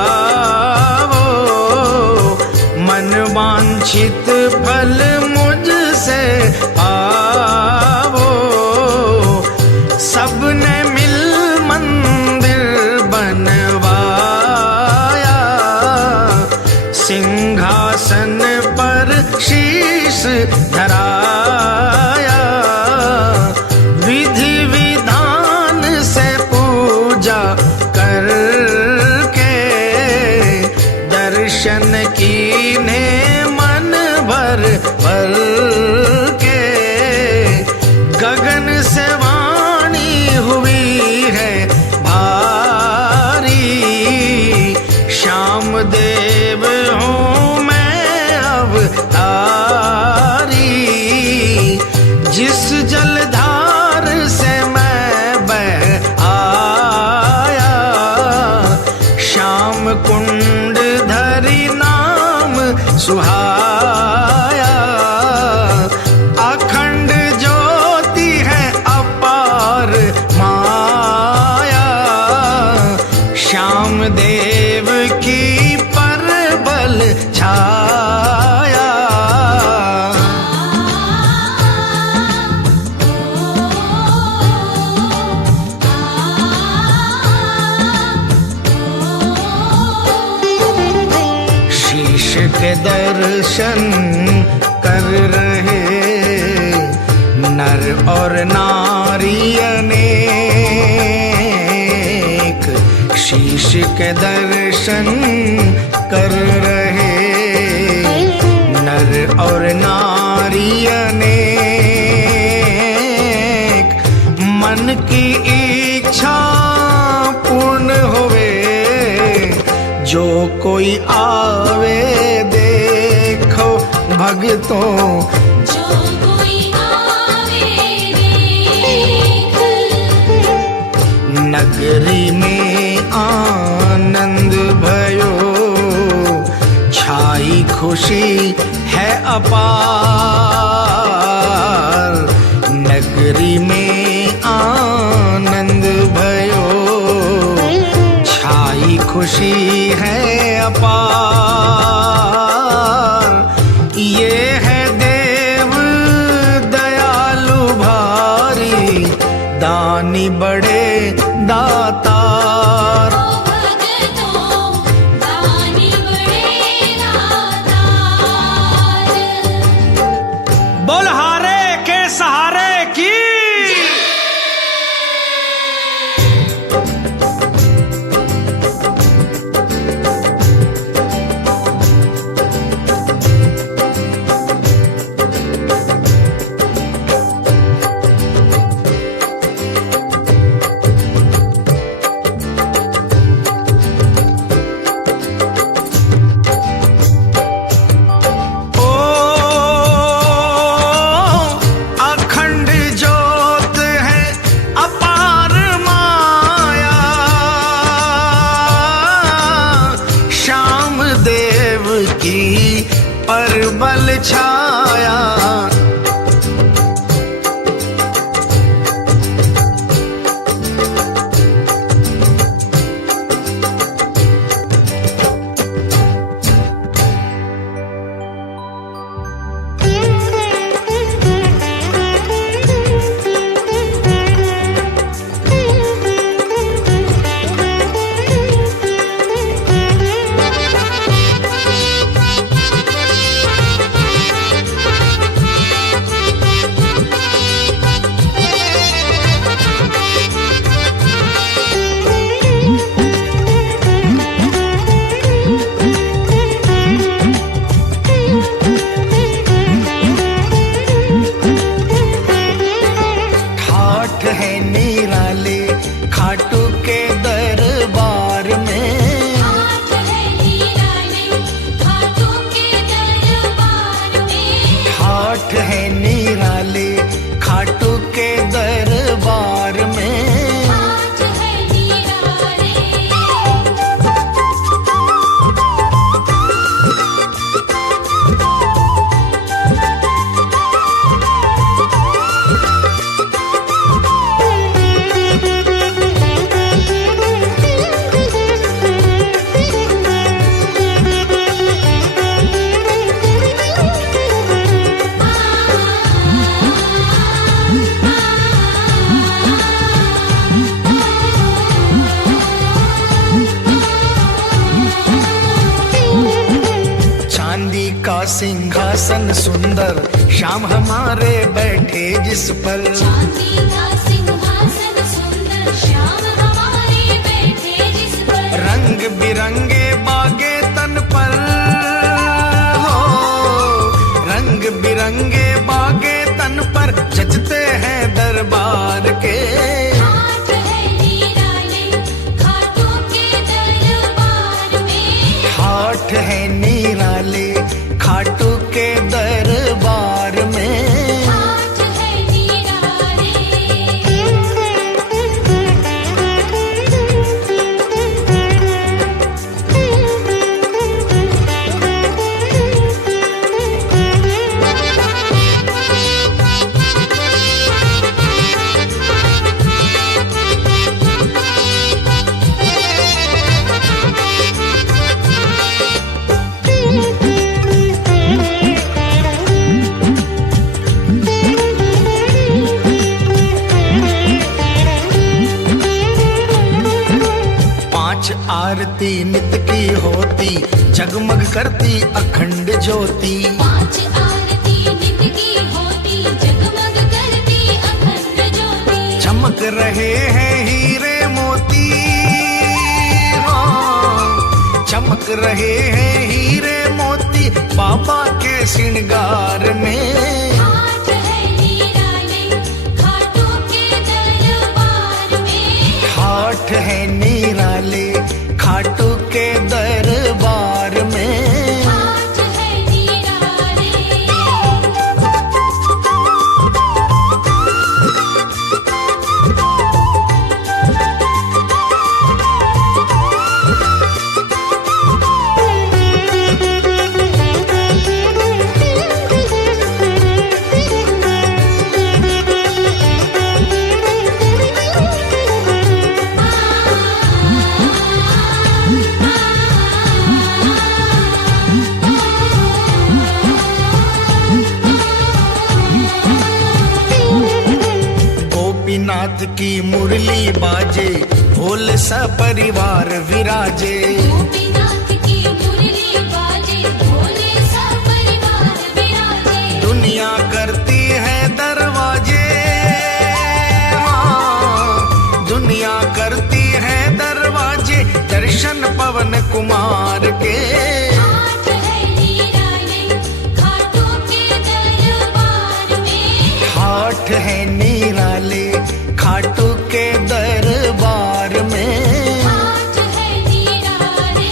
मन वांछित फल मुझसे पाओ। सबने मिल मंदिर बनवाया, सिंहासन पर शीश धराया। विधि विधान से पूजा करके, दर्शन कीने मन भर भर के। गगन से वाणी हुई है भारी, श्याम देव हूँ मैं अवतारी। जिस जलधार से मैं बह आया, श्याम कुंड धरी नाम सुहाया। अखंड ज्योति है अपार माया, श्याम देव की परबल छाया। शीश के दर्शन कर रहे नर और नारी अनेक। शीश के दर्शन कर रहे नर और नारी अनेक। मन की इच्छा पूर्ण होवे, जो कोई आवे देखो भगतों। जो कोई आवे देख, नगरी में आनंद भयो, छाई खुशी है अपार। नगरी में आनंद भयो, छाई खुशी है अपार। ये है देव दयालु भारी, दानी बड़े दातार। ओ भगतों दानी बड़े दातार। बोलहारे के सहारे की परबल छाया। सिंहासन सुंदर श्याम हमारे बैठे जिस पर। चांदी का सिंहासन सुंदर श्याम हमारे बैठे जिस पर। रंग बिरंगे बागे तन पर हो, रंग बिरंगे बागे तन पर जचते हैं दरबार के। हाथ है निराले खाटू के दरबार में। हाथ है निराले खाटू के दरबार में। हाथ है निराले। आरती नित की होती, जगमग करती अखंड ज्योति। पांच आरती नित की होती, जगमग करती अखंड ज्योति। चमक रहे हैं हीरे मोती, हाँ, चमक रहे हैं हीरे मोती बाबा के श्रृंगार में। हाथ है निराले खाटू के दरबार में। हाथ है निराले खाटू के दरबार में। हाथ है निराले। मुरली बाजे, भोले सपरिवार विराजे। गोपीनाथ की मुरली बाजे, भोले सपरिवार विराजे। दुनिया करती है दरवाजे, हाँ, दुनिया करती है दरवाजे, दर्शन पवन कुमार के। हाथ है निराले, खाटू के दरबार में। हाथ है निराले, खाटू के दरबार में। हाथ है निराले।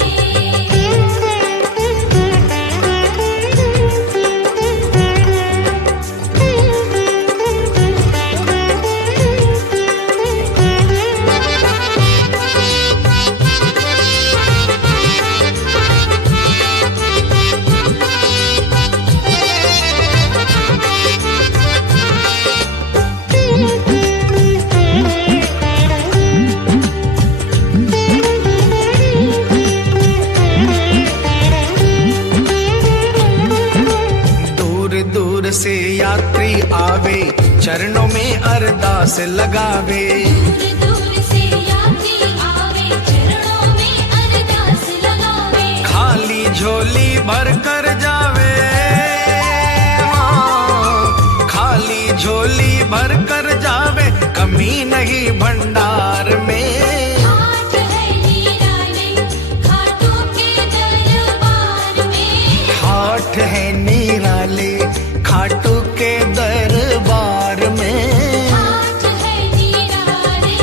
दूर दूर से यात्री आवे, चरणों में अरदास लगावे। दूर दूर से यात्री आवे, चरणों में अरदास लगावे। खाली झोली भर कर जावे, हाँ, खाली झोली भर कर जावे, कमी नहीं भंडार में। हाथ है निराले, खाटू के दरबार में। हाथ है निराले, खाटू के दरबार में। हाथ है निराले।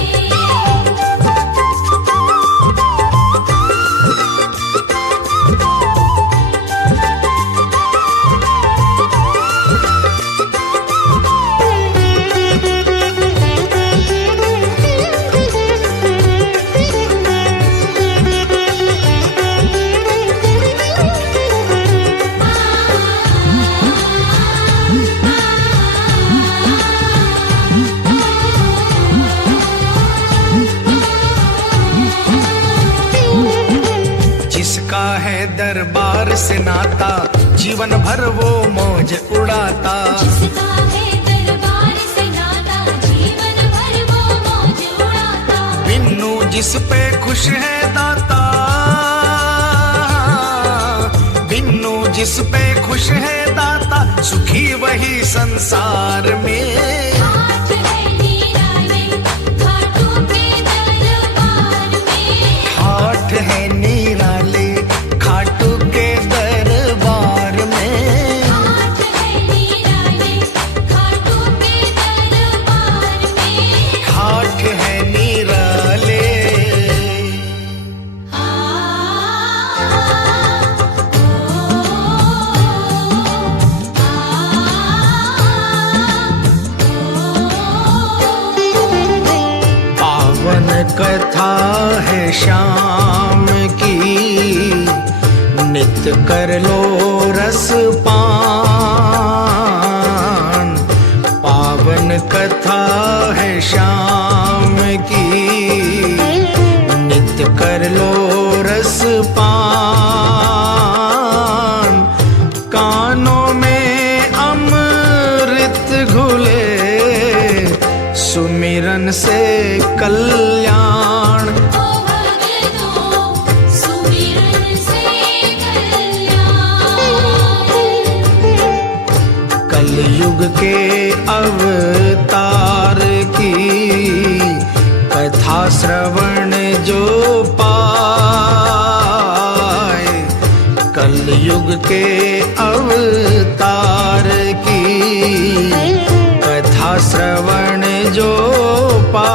जिसका है दरबार से नाता, जीवन भर वो मौज उड़ाता। जिसका है दरबार से नाता, जीवन भर वो मौज उड़ाता। बिन्नू जिस पे खुश है दाता, बिन्नू जिस पे खुश है दाता, सुखी वही संसार में। हाथ है निराले, खाटू के दरबार में। हाथ है निराले, खाटू के दरबार में। हाथ है निराले, खाटू के दरबार में। हाथ है निराले। पावन कथा है शाम की, नित कर लो रस पान। पावन कथा है शाम की, नित कर लो रस पान। कानों में अमृत घुले, सुमिरन से कल्याण। ओ भगतों, सुमिरन से कल्याण। कलयुग के अवतार की कथा श्रवण जो पाए, कलयुग के अवतार की कथा श्रवण जो पाए,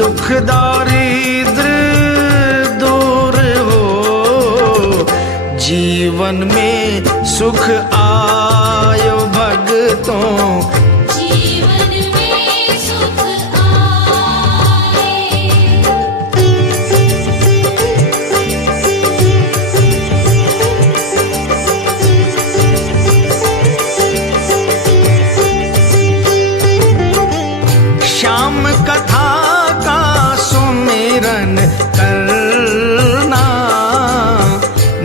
दुख दारिद्र दूर हो, जीवन में सुख आयो भगतों। जीवन में सुख आए। श्याम कथा का सुमिरन करना,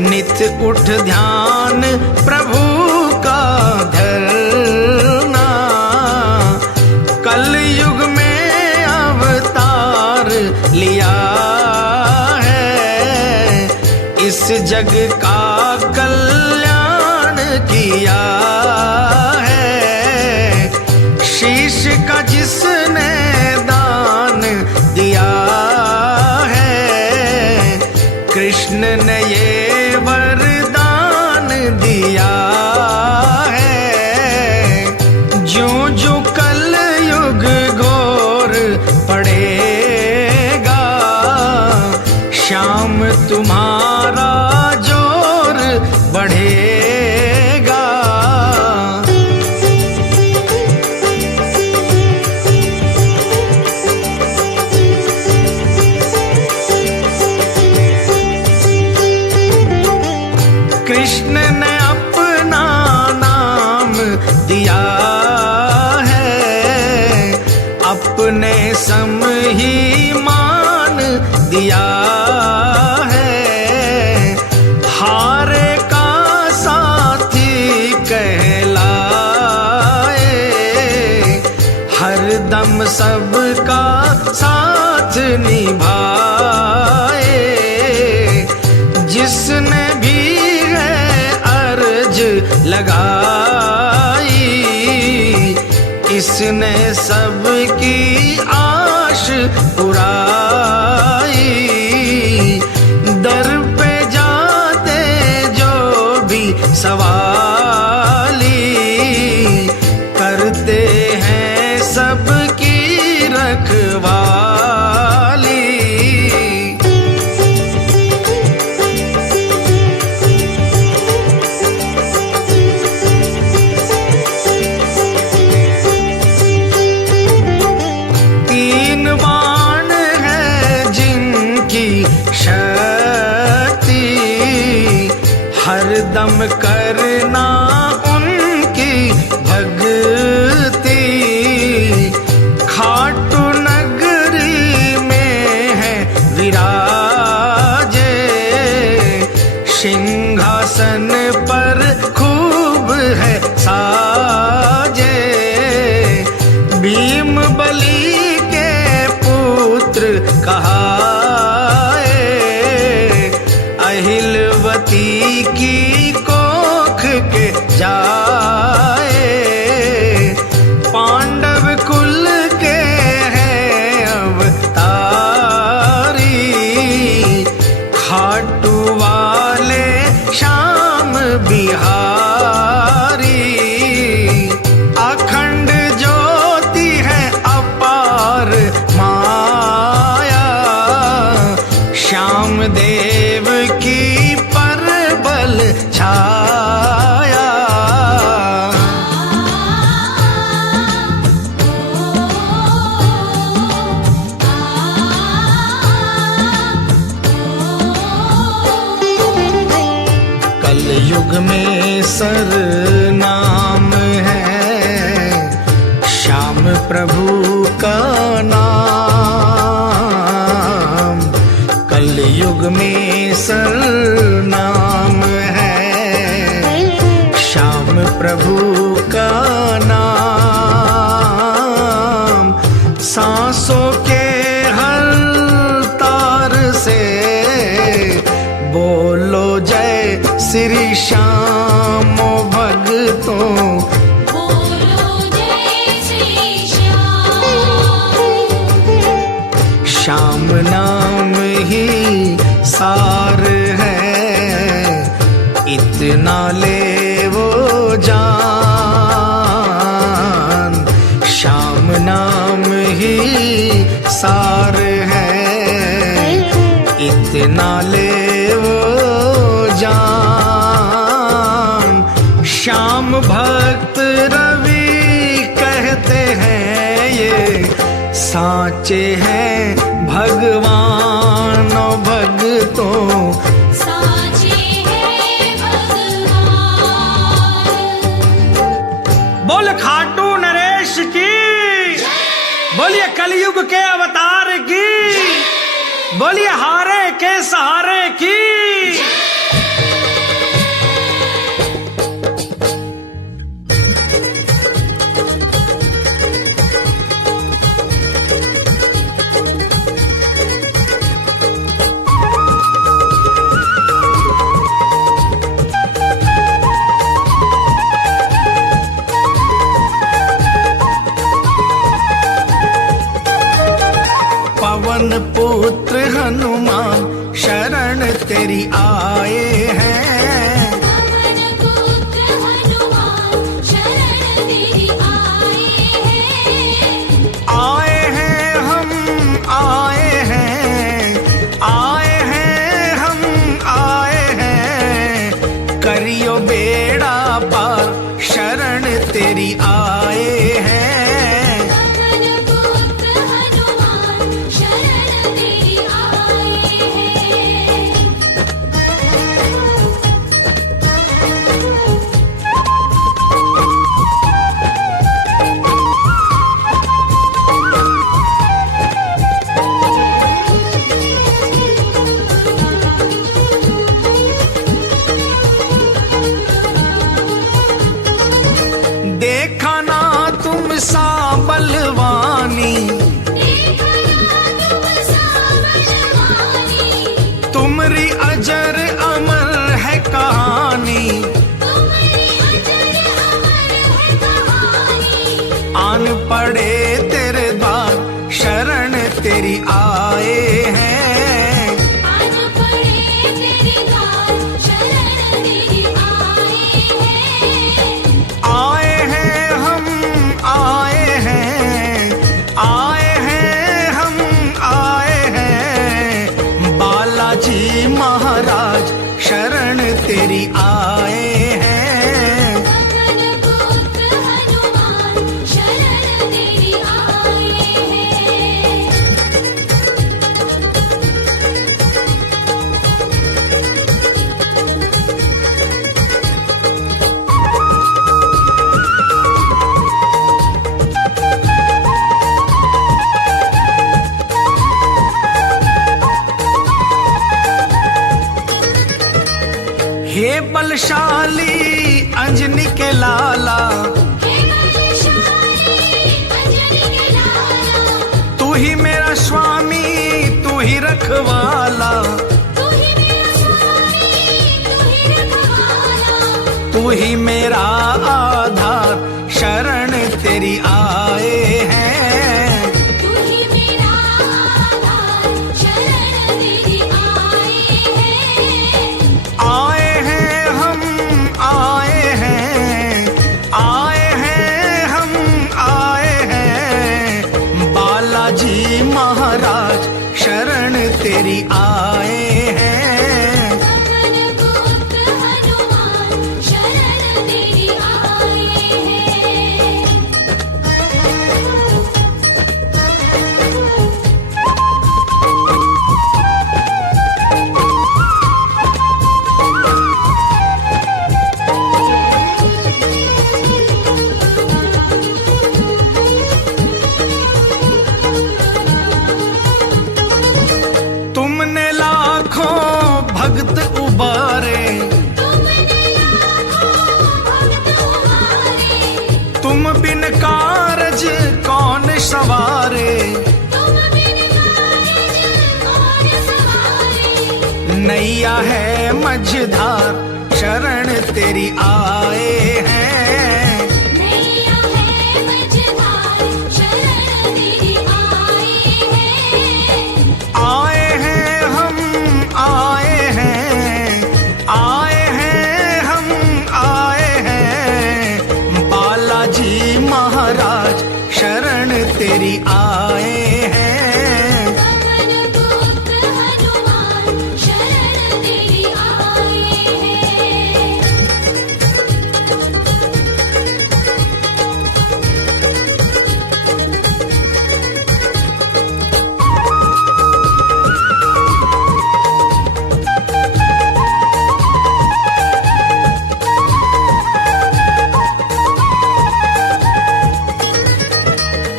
नित उठ ध्यान प्रभु का धरना। कलयुग इस जग का कल्याण किया है, शीश का जिसने दान दिया है, कृष्ण ने ये वरदान दिया है। ज्यों ज्यों कलयुग घोर पड़ेगा, श्याम तुम्हारा जोर बढ़ेगा। कृष्ण ने अपना नाम दिया है, अपने सम ही मान दिया है। हारे का साथी कहलाए, हरदम सबका साथ निभाए। जिसने भी अर्ज लगाई, इसने सबकी आश पुराई। दर पे जाते जो भी सवाली, करते हैं सबकी रखवाली। हरदम करना उनकी भक्ति, खाटू नगरी में है विराजे, सिंहासन पर खूब है साजे। भीम बली के पुत्र कहाए, अहिलवती की कोख के जाए। पांडव कुल के हैं अवतारी, खाटू वाले श्याम बिहारी। अखंड ज्योति है अपार माया, श्याम देव की परबल छाया। कलयुग में सर नाम है, श्याम प्रभु का नाम। कलयुग में सर नाम है, श्याम प्रभु का नाम। सांसों के हर तार से बोलो जय श्री श्याम भक्तों, बोलो जय श्री श्याम। श्याम नाम ही सार है, इतना ले वो जान। श्याम नाम ही सार है, इतना ले वो जान। श्याम भक्त रवि कहते हैं, ये साचे हैं भगवान भक्तों, साचे हैं भगवान। बोल खाटू नरेश की, बोलिए कलयुग के अवतार की, बोलिए हारे के सहारे की। पवन पुत्र हनुमान शरण तेरी आए हैं। पवन पुत्र हनुमान शरण तेरी आए हैं। आए हैं हम आए हैं, आए हैं हम आए हैं, करियो बेड़ा पार शरण तेरी आए हैं। पवन पुत्र हनुमान शरण तेरी आए हैं। देखा ना तुम सा बलवानी, तुमरी अजर अमर है कहानी। आन पड़े तेरे द्वार शरण तेरी आए हैं। आए हैं हम आए हैं, आए हैं हम आए हैं, बालाजी महाराज शरण तेरी आए हैं। हे बलशाली अंजनी के लाला, तू ही मेरा स्वामी तू ही रखवाला, तू ही मेरा आधार शरण तेरी आए हैं। आए हैं हम आए हैं, आए हैं हम आए हैं, बालाजी महाराज शरण तेरी आए हैं। तुमने लाखों भक्त उबारे, तुम बिन कारज कौन सवारे। नैया है मझधार शरण तेरी आए हैं। आए हैं हम आए हैं, आए हैं हम आए हैं, बालाजी महाराज शरण तेरी आए हैं।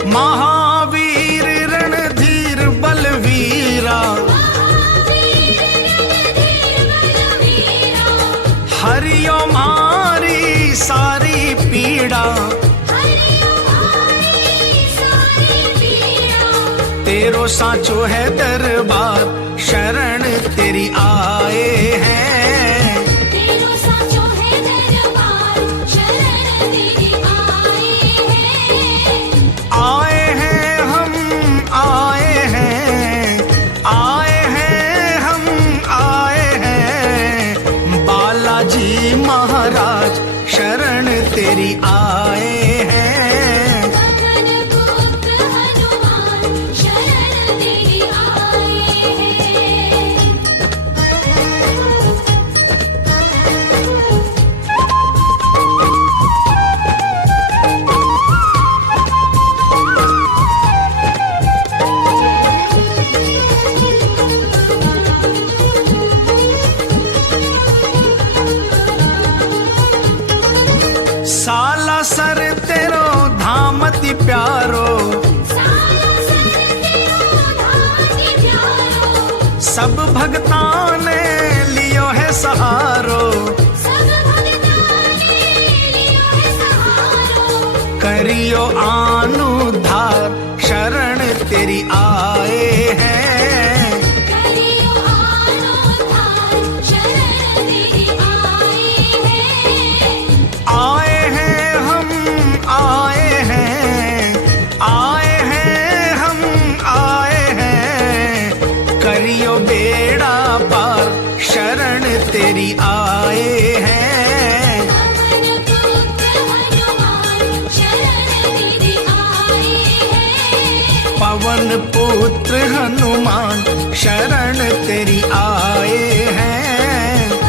महावीर रणधीर बलवीरा, हरियो मारी सारी पीड़ा। तेरो साचो है दरबार शरण तेरी आए हैं। आए हैं हम आए हैं, सब भगतां ने लियो है सहारो, सब भगतां ने लियो है सहारो। करियो अनुद्धार शरण तेरी आए हैं। करियो अनुद्धार शरण तेरी आए हैं। आए हैं हम आए हैं, आए हैं हम आए हैं, करियो बेड़ा पार शरण तेरी आए हैं। पवन पुत्र हनुमान शरण तेरी आए हैं। पवन पुत्र हनुमान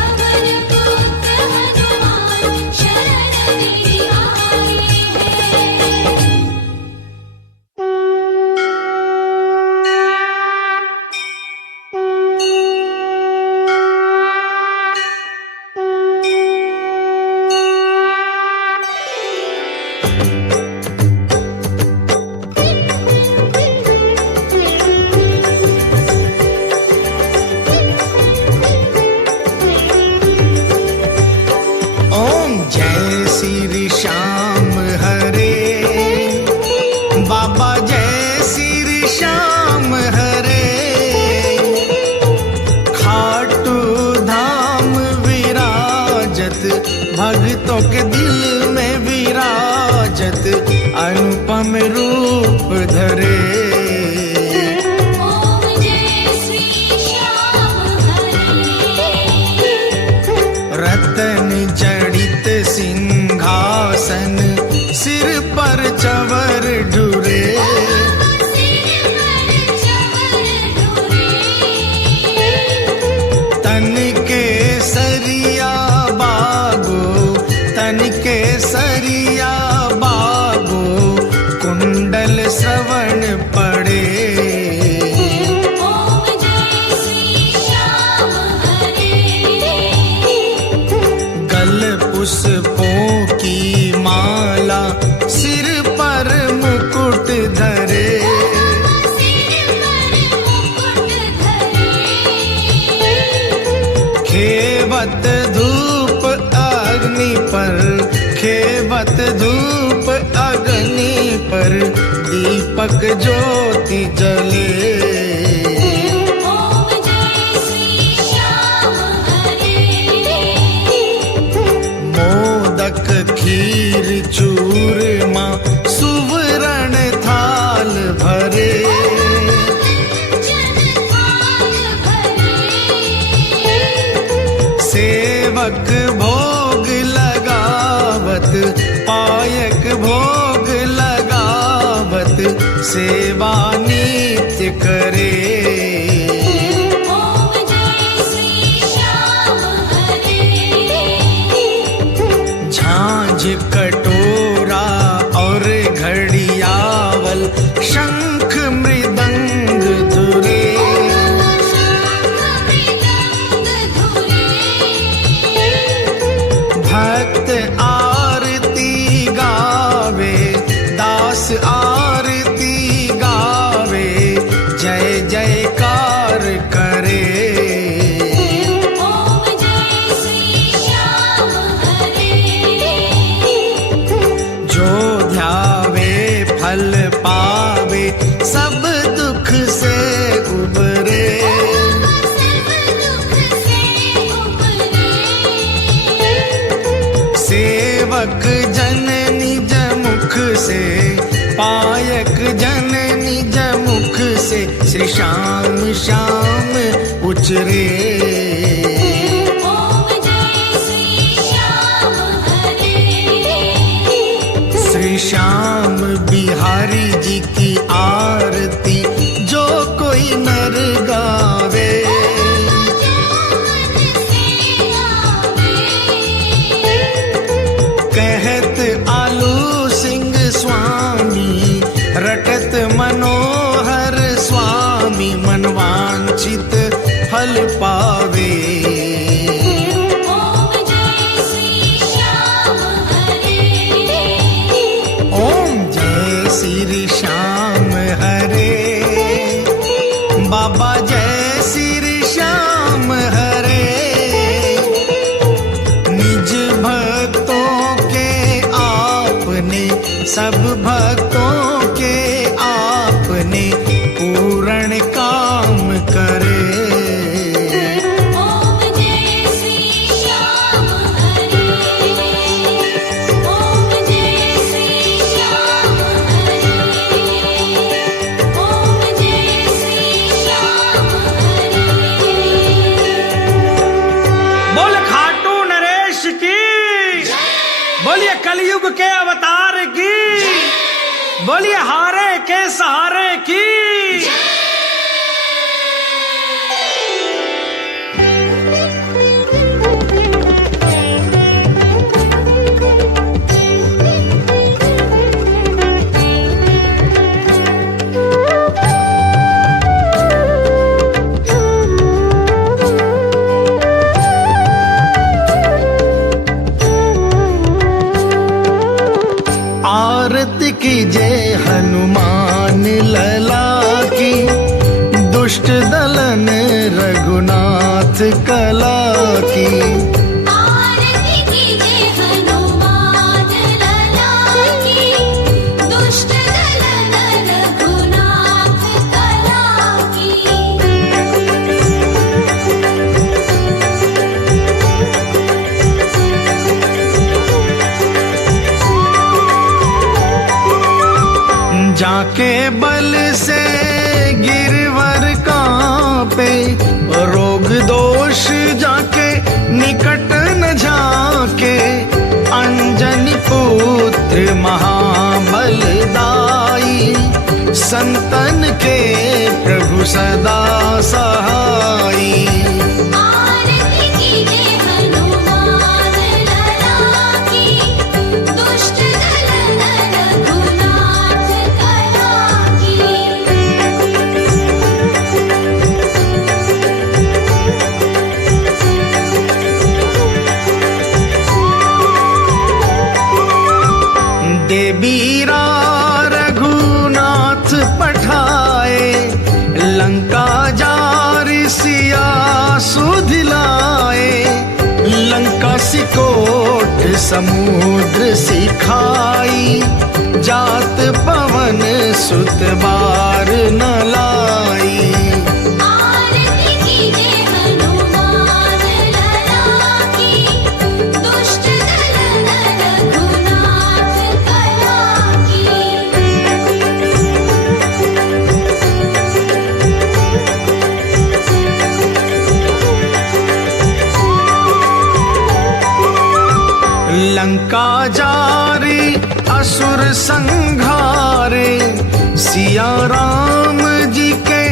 पवन पुत्र हनुमान शरण तेरी आए हैं। ओम जय श्री श्याम हरे, बाबा जय श्री श्याम हरे। खाटू धाम विराजत, भक्तों के दिल में विराजत, अनुपम रूप धरे। ओम जय श्री श्याम हरे। रतन जड़ित सिंहासन, सिर पर चवर ढुरे। सिर पर चवर ढुरे। तन के सरिया बागो, तन के सरिया बागो, कुंडल श्रवण पड़े। ओम जय श्री श्याम हरे। गल पुष्पों की माला, सिर पर मुकुट धरे। सिर पर मुकुट धरे। खेवत धूप अग्नि पर, खेवत धूप अग्नि पर, दीपक ज्योति जले। ओम जय श्री श्याम हरे। मोदक खीर चूरमा, सुवर्ण थाल भरे। जन थाल भरे। सेवक भोग लगावत, पायक भोग लगावत, सेवा नित्य करे। ओम जय श्री श्याम हरे। झांझ कटोरा और घड़ियावल, शंख मृदंग धुरे। शंख मृदंग धुरे। भक्त आरती गावे, दास आरती गावे, जय जयकार करे। ओम जय श्री श्याम हरे। जो ध्यावे फल पावे, सब दुख से उबरे। सब दुख से उबरे। सेवक जन निज मुख से, पायक जन निज मुख से, श्री श्याम श्याम उचरे। ओम जय श्री श्याम हरे। श्री श्याम बिहारी जी की आरती, जो कोई नर गावे। कहत आलू सिंह स्वामी, रटत मनोहर स्वामी, मनवांछित फल पावे। ओम जय श्री श्याम हरे। ओम जय श्री श्याम हरे, बाबा जय श्री काम हरे। निज भक्तों के आपने, सब भक्तों के आपने पूर्ण काम करे। ओम जय श्री श्याम हरे, ओम जय श्री श्याम हरे, ओम जय श्री श्याम हरे। बोल खाटू नरेश की, बोलिए कलयुग के अवतार की, बोलिए हारे के सहारे की। आरती कीजिए हनुमान लला की, दुष्ट दलन रघुनाथ कला की। आरती कीजिए हनुमान लला की, दुष्ट दलन रघुनाथ कला की। जाके बल से गिरवर कांपे, रोग दोष जाके निकट न झाके। अंजनी पुत्र महाबलदाई, संतन के प्रभु सदा सहाई। आरती कीजिए हनुमान लला की, दुष्ट दलन रघुनाथ कला की। देवीरा रघुनाथ पठाए, लंका जारि सिया सुधिलाए। लंका सिकोट समुद्र सिखाई, जात पवन सुत बार न लाई। आरती कीजिए हनुमान लला की, दुष्ट दलन रघुनाथ कला की। लंका जारी असुर संघारे, सिया राम जी के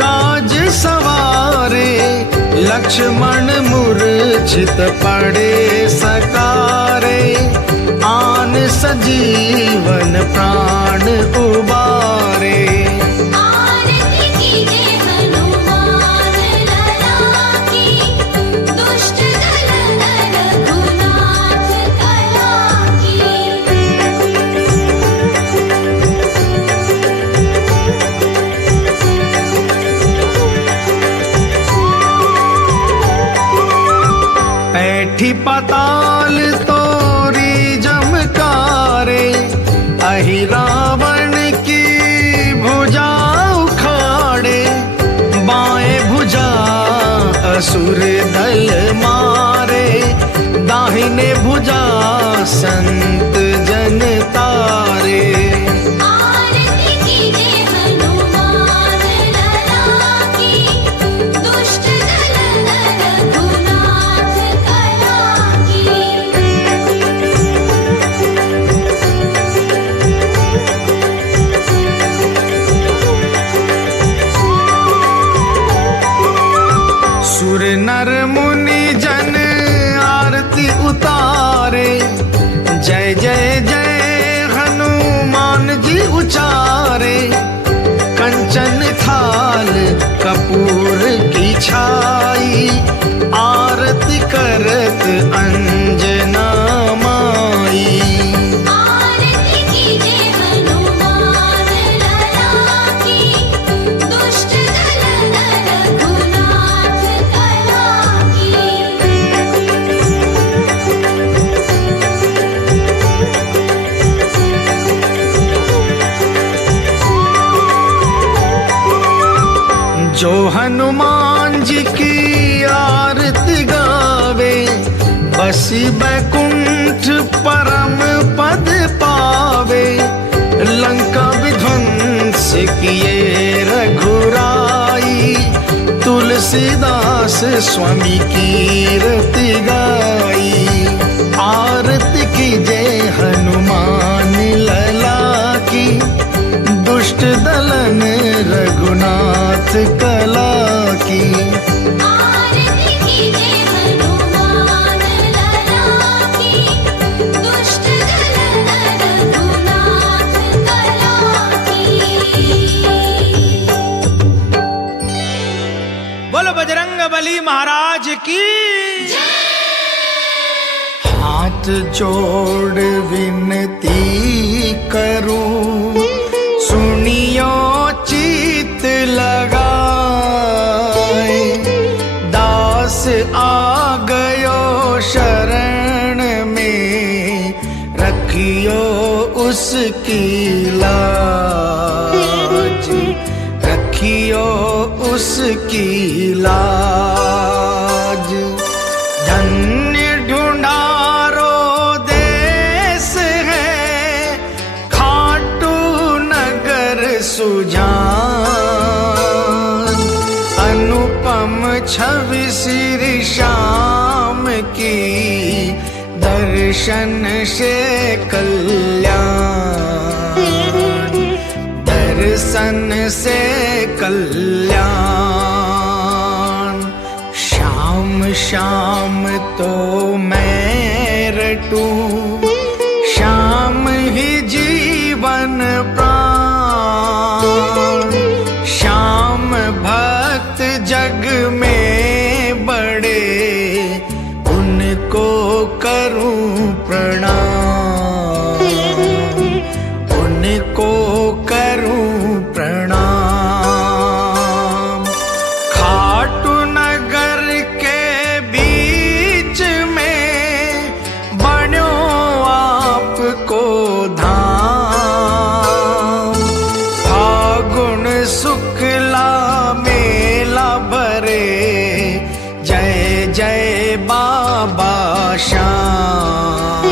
काज सवारे। लक्ष्मण मूर्छित पड़े सकारे, आन सजीवन प्राण उबारे। आरती कीजिए हनुमान लला की, दुष्ट दलन रघुनाथ कला की। ऐठी पाताल तोरी जमकारे, अहि रावण की भुजा उखाड़े। बाएं भुजा असुर दल मारे, दाहिने भुजा संत जन तारे। आरती कीजिए हनुमान लला की, दुष्ट दलन रघुनाथ कला की। सुर नर मुनि जन आरती उतारे, जय जय जय हनुमान जी उचारे। कंचन थाल कपूर की छाई, आरती करत अंजना माई। आरती कीजिए हनुमान लला की, दुष्ट दलन रघुनाथ कला जो हनुमान जी की आरती गावे, बसी बैकुंठ परम पद पावे। लंका विध्वंस किए रघुराई, तुलसीदास स्वामी कीरति गाई। आरती कीजे हनुमान लला की, दुष्ट दलन रघुनाथ कला की। आरती कीजे हनुमान लला की, दुष्ट दलन रघुनाथ कला की। बोलो बजरंग बली महाराज की। हाथ जोड़ विनती करूं, सुनियो चित लगाए। दास आ गयो शरण में, रखियो उसकी लाज, रखियो उसकी लाज। धन्य ढूंढारो देश है, खाटू नगर सुजान। अनुपम छवि श्री श्याम की, दर्शन से कल्याण, दर्शन से कल्याण। श्याम श्याम तो मैं रटूं, श्याम ही जीवन प्राण। श्याम भक्त जग में बड़े, उनको करूं प्रणाम, उनको करूं प्रणाम। खाटू नगर के बीच में, बन्यो आपको धाम। फागुन शुक्ला मेला भरे, जय जय बाबा श्याम,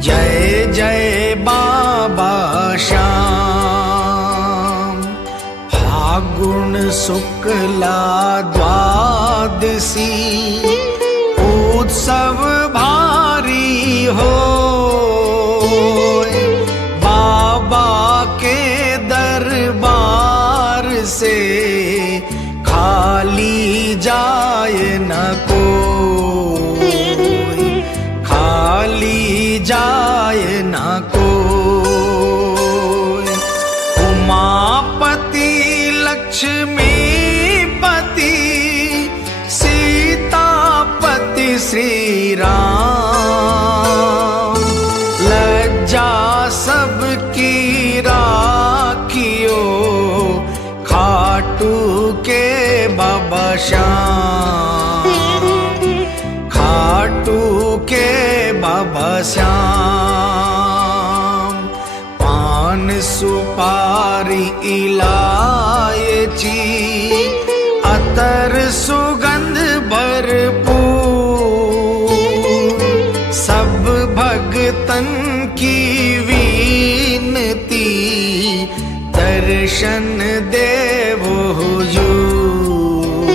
जय जय बाबा श्याम। फागुन शुक्ला द्वादशी, उत्सव भारी हो। बाबा के दरबार से, खाली जाए न कोई, खाली जाए न कोई। उमापति लक्ष्मीपति, सीतापति श्री राम। लज्जा सबकी राखियो, खाटू के बाबा श्याम, खाटू के बाबा श्याम। पान सुपारी इलायची, अतर सुगंध भरपूर। सब भगतन की विनती, दर्शन देवो हुजूर,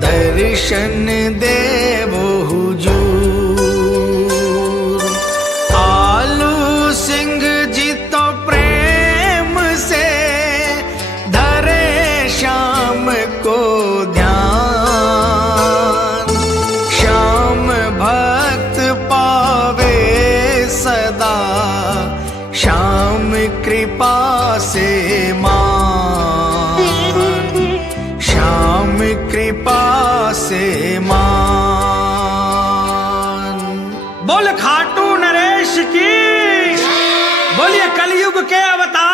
दर्शन देवो हुजूर। आलू सिंह जी तो प्रेम से, धरे श्याम को ध्यान। श्याम भक्त पावे सदा, श्याम कृपा से मान, श्याम कृपा से मान। बोल खाटू नरेश की। बोलिए कलयुग के अवतार